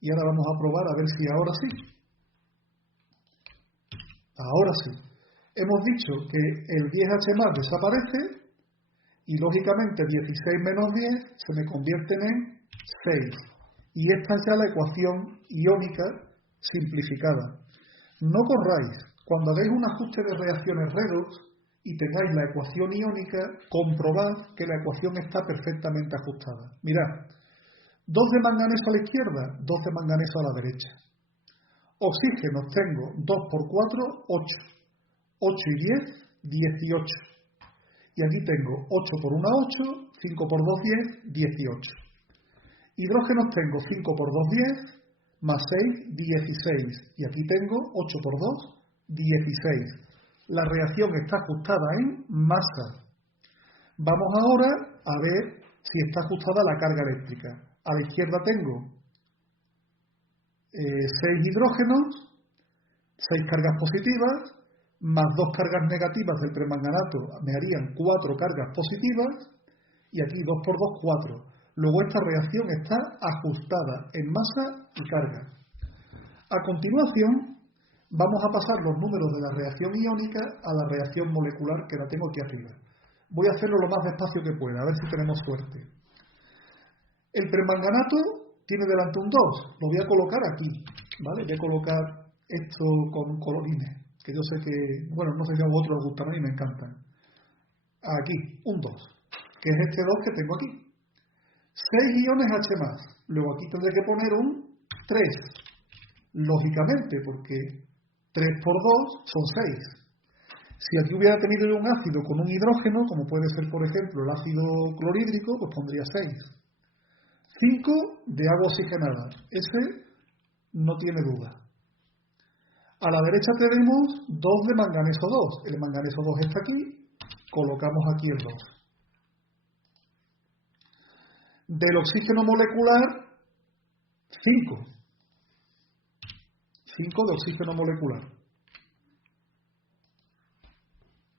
y ahora vamos a probar a ver si ahora sí. Ahora sí. Hemos dicho que el 10H más desaparece y lógicamente 16 menos 10 se me convierten en 6. Y esta es ya la ecuación iónica simplificada. No corráis. Cuando hagáis un ajuste de reacciones redox y tengáis la ecuación iónica, comprobad que la ecuación está perfectamente ajustada. Mirad, 2 de manganeso a la izquierda, 2 de manganeso a la derecha. Oxígenos tengo 2 por 4, 8. 8 y 10, 18. Y aquí tengo 8 por 1, 8, 5 por 2, 10, 18. Hidrógenos tengo 5 por 2, 10, más 6, 16. Y aquí tengo 8 por 2, 16. La reacción está ajustada en masa. Vamos ahora a ver si está ajustada la carga eléctrica. A la izquierda tengo 6 hidrógenos, 6 cargas positivas, más 2 cargas negativas del permanganato me harían 4 cargas positivas, y aquí 2 por 2, 4. Luego esta reacción está ajustada en masa y carga. A continuación, vamos a pasar los números de la reacción iónica a la reacción molecular, que la tengo aquí arriba. Voy a hacerlo lo más despacio que pueda, a ver si tenemos suerte. El permanganato tiene delante un 2, lo voy a colocar aquí, ¿vale? Voy a colocar esto con colorines, que yo sé que, bueno, no sé si a vosotros os gustan, a mí me encantan. Aquí, un 2, que es este 2 que tengo aquí. 6 iones H+, luego aquí tendré que poner un 3, lógicamente, porque 3 por 2 son 6. Si aquí hubiera tenido un ácido con un hidrógeno, como puede ser, por ejemplo, el ácido clorhídrico, pues pondría 6. 5 de agua oxigenada. Ese no tiene duda. A la derecha tenemos 2 de manganeso 2. El manganeso 2 está aquí. Colocamos aquí el 2. Del oxígeno molecular, 5. 5 de oxígeno molecular.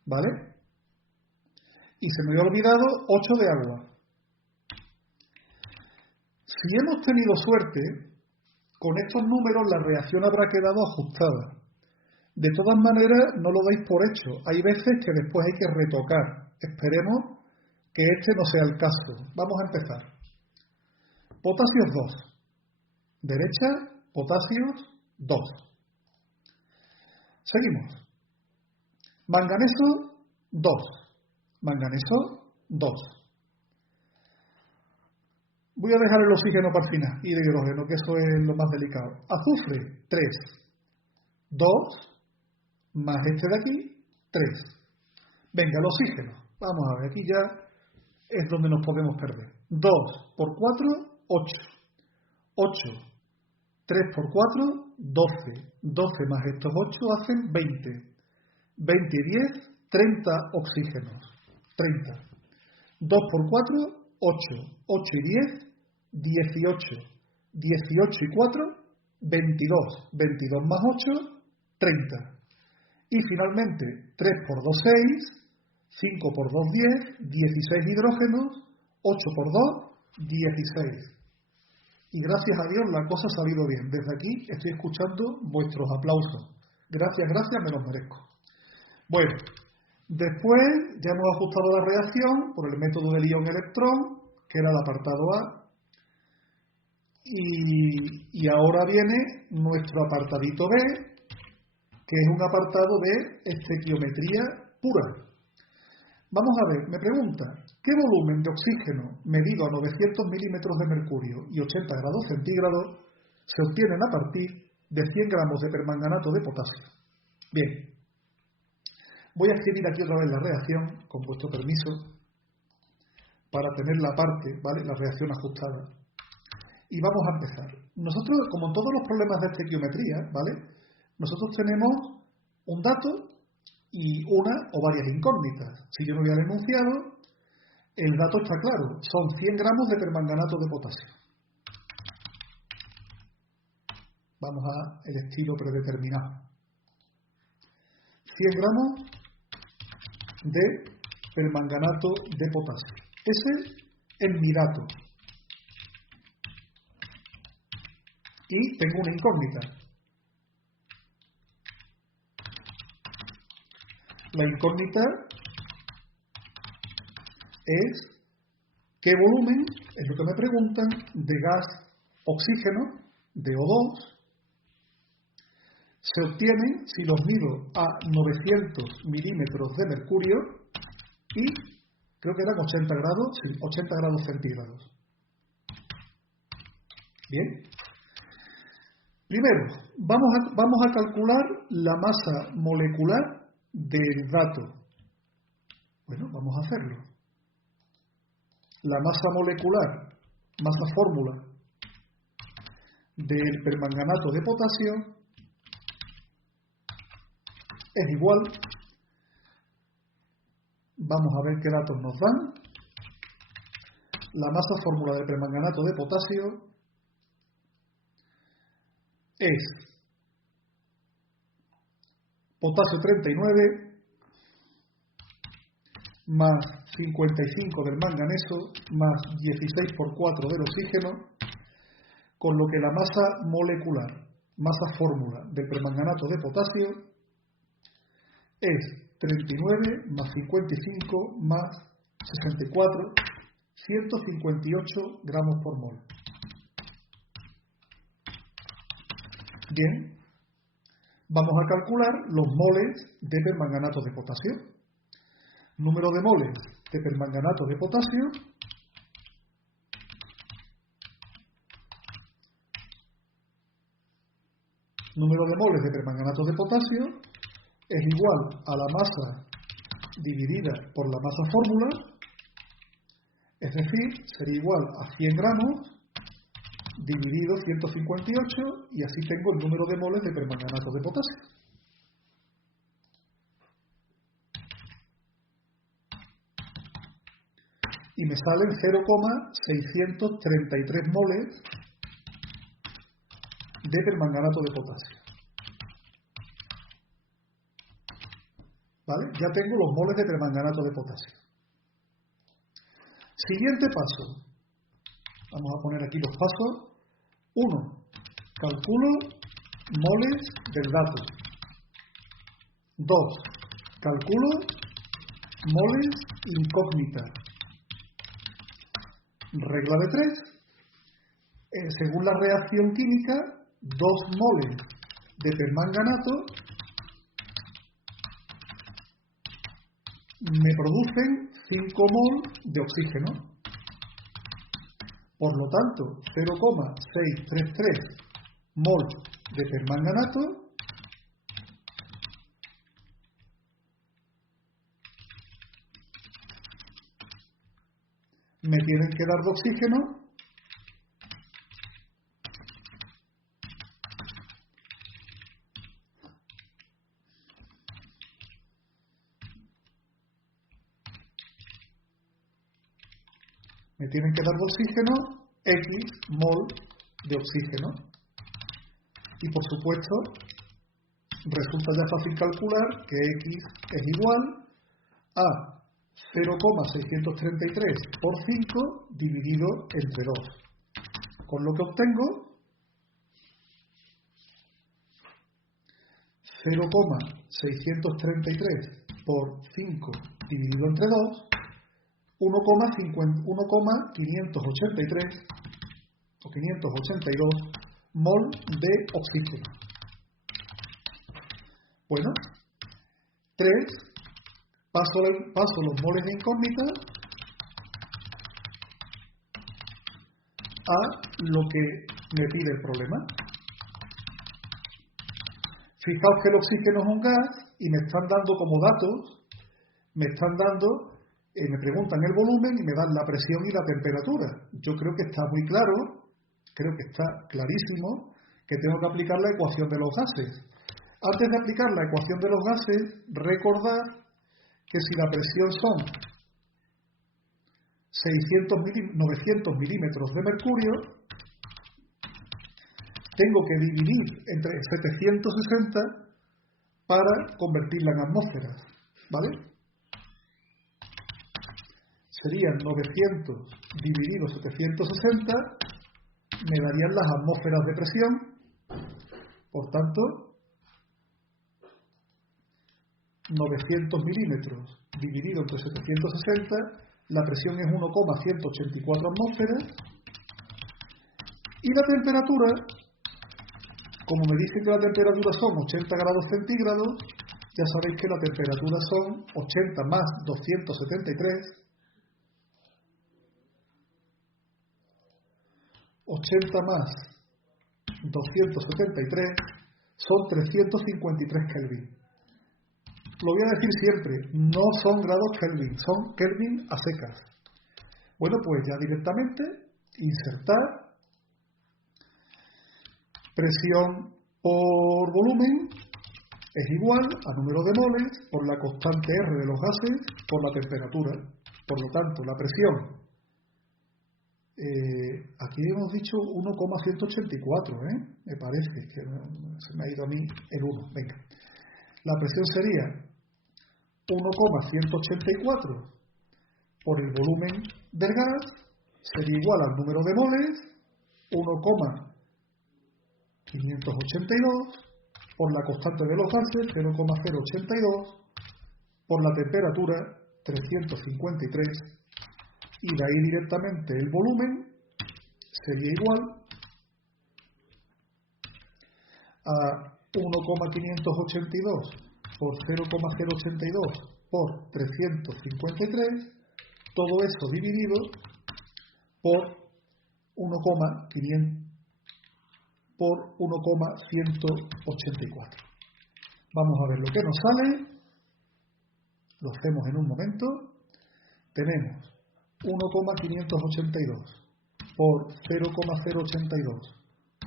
¿Vale? Y se me había olvidado 8 de agua. Si hemos tenido suerte, con estos números la reacción habrá quedado ajustada. De todas maneras, no lo dais por hecho. Hay veces que después hay que retocar. Esperemos que este no sea el caso. Vamos a empezar. Potasios 2. Derecha, potasios 2. Seguimos. Manganeso 2. Manganeso 2. Voy a dejar el oxígeno para el final y el hidrógeno, que eso es lo más delicado. Azufre 3. 2 más este de aquí, 3. Venga, el oxígeno. Vamos a ver, aquí ya es donde nos podemos perder. 2 por 4, 8. 8. 3 por 4, 12. 12 más estos 8 hacen 20. 20 y 10, 30 oxígenos. 30. 2 por 4, 8. 8 y 10, 18. 18 y 4, 22. 22 más 8, 30. Y finalmente, 3 por 2, 6. 5 por 2, 10. 16 hidrógenos. 8 por 2, 16. Y gracias a Dios la cosa ha salido bien. Desde aquí estoy escuchando vuestros aplausos. Gracias, gracias, me los merezco. Bueno, después ya hemos ajustado la reacción por el método del ion-electrón, que era el apartado A. Y ahora viene nuestro apartadito B, que es un apartado de estequiometría pura. Vamos a ver, me pregunta, ¿qué volumen de oxígeno medido a 900 milímetros de mercurio y 80 grados centígrados se obtienen a partir de 100 gramos de permanganato de potasio? Bien, voy a escribir aquí otra vez la reacción, con vuestro permiso, para tener la parte, ¿vale? La reacción ajustada. Y vamos a empezar. Nosotros, como en todos los problemas de estequiometría, ¿vale? Nosotros tenemos un dato y una o varias incógnitas. Si yo no voy al enunciado, el dato está claro. Son 100 gramos de permanganato de potasio. Vamos al estilo predeterminado. 100 gramos de permanganato de potasio. Ese es mi dato. Y tengo una incógnita. La incógnita es qué volumen, es lo que me preguntan, de gas oxígeno, de O2, se obtiene si los mido a 900 milímetros de mercurio y creo que eran 80 grados, sí, 80 grados centígrados. Bien. Primero, vamos a calcular la masa molecular del dato. Bueno, vamos a hacerlo. La masa molecular, masa fórmula del permanganato de potasio es igual. Vamos a ver qué datos nos dan. La masa fórmula del permanganato de potasio es potasio 39 más 55 del manganeso más 16 por 4 del oxígeno, con lo que la masa molecular masa fórmula del permanganato de potasio es 39 más 55 más 64, 158 gramos por mol. Bien, vamos a calcular los moles de permanganato de potasio. Número de moles de permanganato de potasio es igual a la masa dividida por la masa fórmula, es decir, sería igual a 100 gramos dividido 158, y así tengo el número de moles de permanganato de potasio. Y me salen 0,633 moles de permanganato de potasio. ¿Vale? Ya tengo los moles de permanganato de potasio. Siguiente paso. Vamos a poner aquí los pasos. 1. Calculo moles del dato. 2. Calculo moles incógnita. Regla de 3. Según la reacción química, 2 moles de permanganato me producen 5 mol de oxígeno. Por lo tanto, 0,633 mol de permanganato me tienen que dar de oxígeno 'X' mol de oxígeno. Y por supuesto, resulta ya fácil calcular que X es igual a 0,633 por 5 dividido entre 2. Con lo que obtengo 0,633 por 5 dividido entre 2, 1,583 o 582 mol de oxígeno. Bueno, 3. Paso los moles de incógnita a lo que me pide el problema. Fijaos que el oxígeno es un gas y me están dando como datos, me preguntan el volumen y me dan la presión y la temperatura. Yo creo que está muy claro, creo que está clarísimo que tengo que aplicar la ecuación de los gases. Antes de aplicar la ecuación de los gases, recordad que si la presión son 900 milímetros de mercurio, tengo que dividir entre 760 para convertirla en atmósferas, ¿vale? Serían 900 dividido 760, me darían las atmósferas de presión. Por tanto, 900 milímetros dividido entre 760, la presión es 1,184 atmósferas. Y la temperatura, como me dicen que la temperatura son 80 grados centígrados, ya sabéis que la temperatura son 80 más 273, 80 más 273 son 353 Kelvin. Lo voy a decir siempre, no son grados Kelvin, son Kelvin a secas. Bueno, pues ya directamente insertar presión por volumen es igual a número de moles por la constante R de los gases por la temperatura. Por lo tanto, la presión, aquí hemos dicho 1,184, me parece que se me ha ido a mí el 1. Venga, la presión sería 1,184 por el volumen del gas, sería igual al número de moles, 582 por la constante de los gases, 0,082, por la temperatura, 353, y de ahí directamente el volumen sería igual a 1,582 por 0,082 por 353, todo eso dividido por 1,184. Vamos a ver lo que nos sale. Lo hacemos en un momento. Tenemos 1,582 por 0,082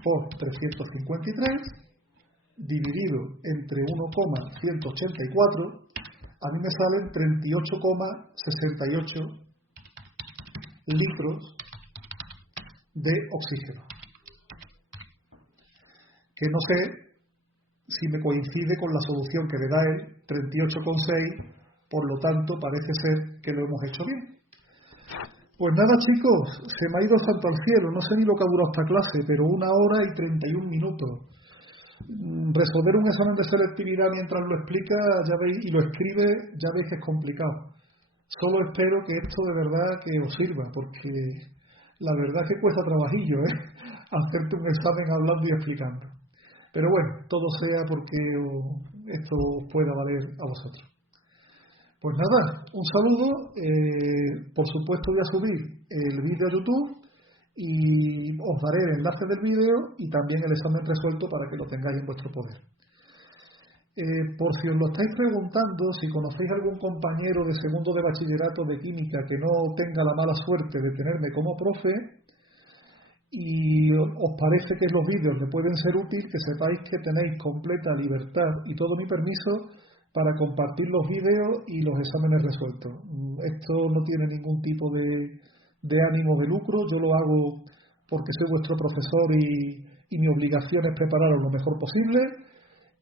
por 353 dividido entre 1,184, a mí me salen 38,68 litros de oxígeno, que no sé si me coincide con la solución que le da él, 38,6, por lo tanto parece ser que lo hemos hecho bien. Pues nada, chicos, se me ha ido el santo al cielo, no sé ni lo que ha durado esta clase, pero 1 hora y 31 minutos. Resolver un examen de selectividad mientras lo explica, ya veis, y lo escribe, ya veis que es complicado. Solo espero que esto de verdad que os sirva, porque la verdad es que cuesta trabajillo, hacerte un examen hablando y explicando. Pero bueno, todo sea porque esto os pueda valer a vosotros. Pues nada, un saludo. Por supuesto voy a subir el vídeo a YouTube y os daré el enlace del vídeo y también el examen resuelto para que lo tengáis en vuestro poder. Por si os lo estáis preguntando, si conocéis algún compañero de segundo de bachillerato de química que no tenga la mala suerte de tenerme como profe y os parece que los vídeos le pueden ser útiles, que sepáis que tenéis completa libertad y todo mi permiso para compartir los vídeos y los exámenes resueltos. Esto no tiene ningún tipo de ánimo de lucro, yo lo hago porque soy vuestro profesor y mi obligación es prepararos lo mejor posible,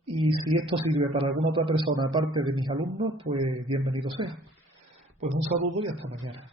y si esto sirve para alguna otra persona aparte de mis alumnos, pues bienvenido sea. Pues un saludo y hasta mañana.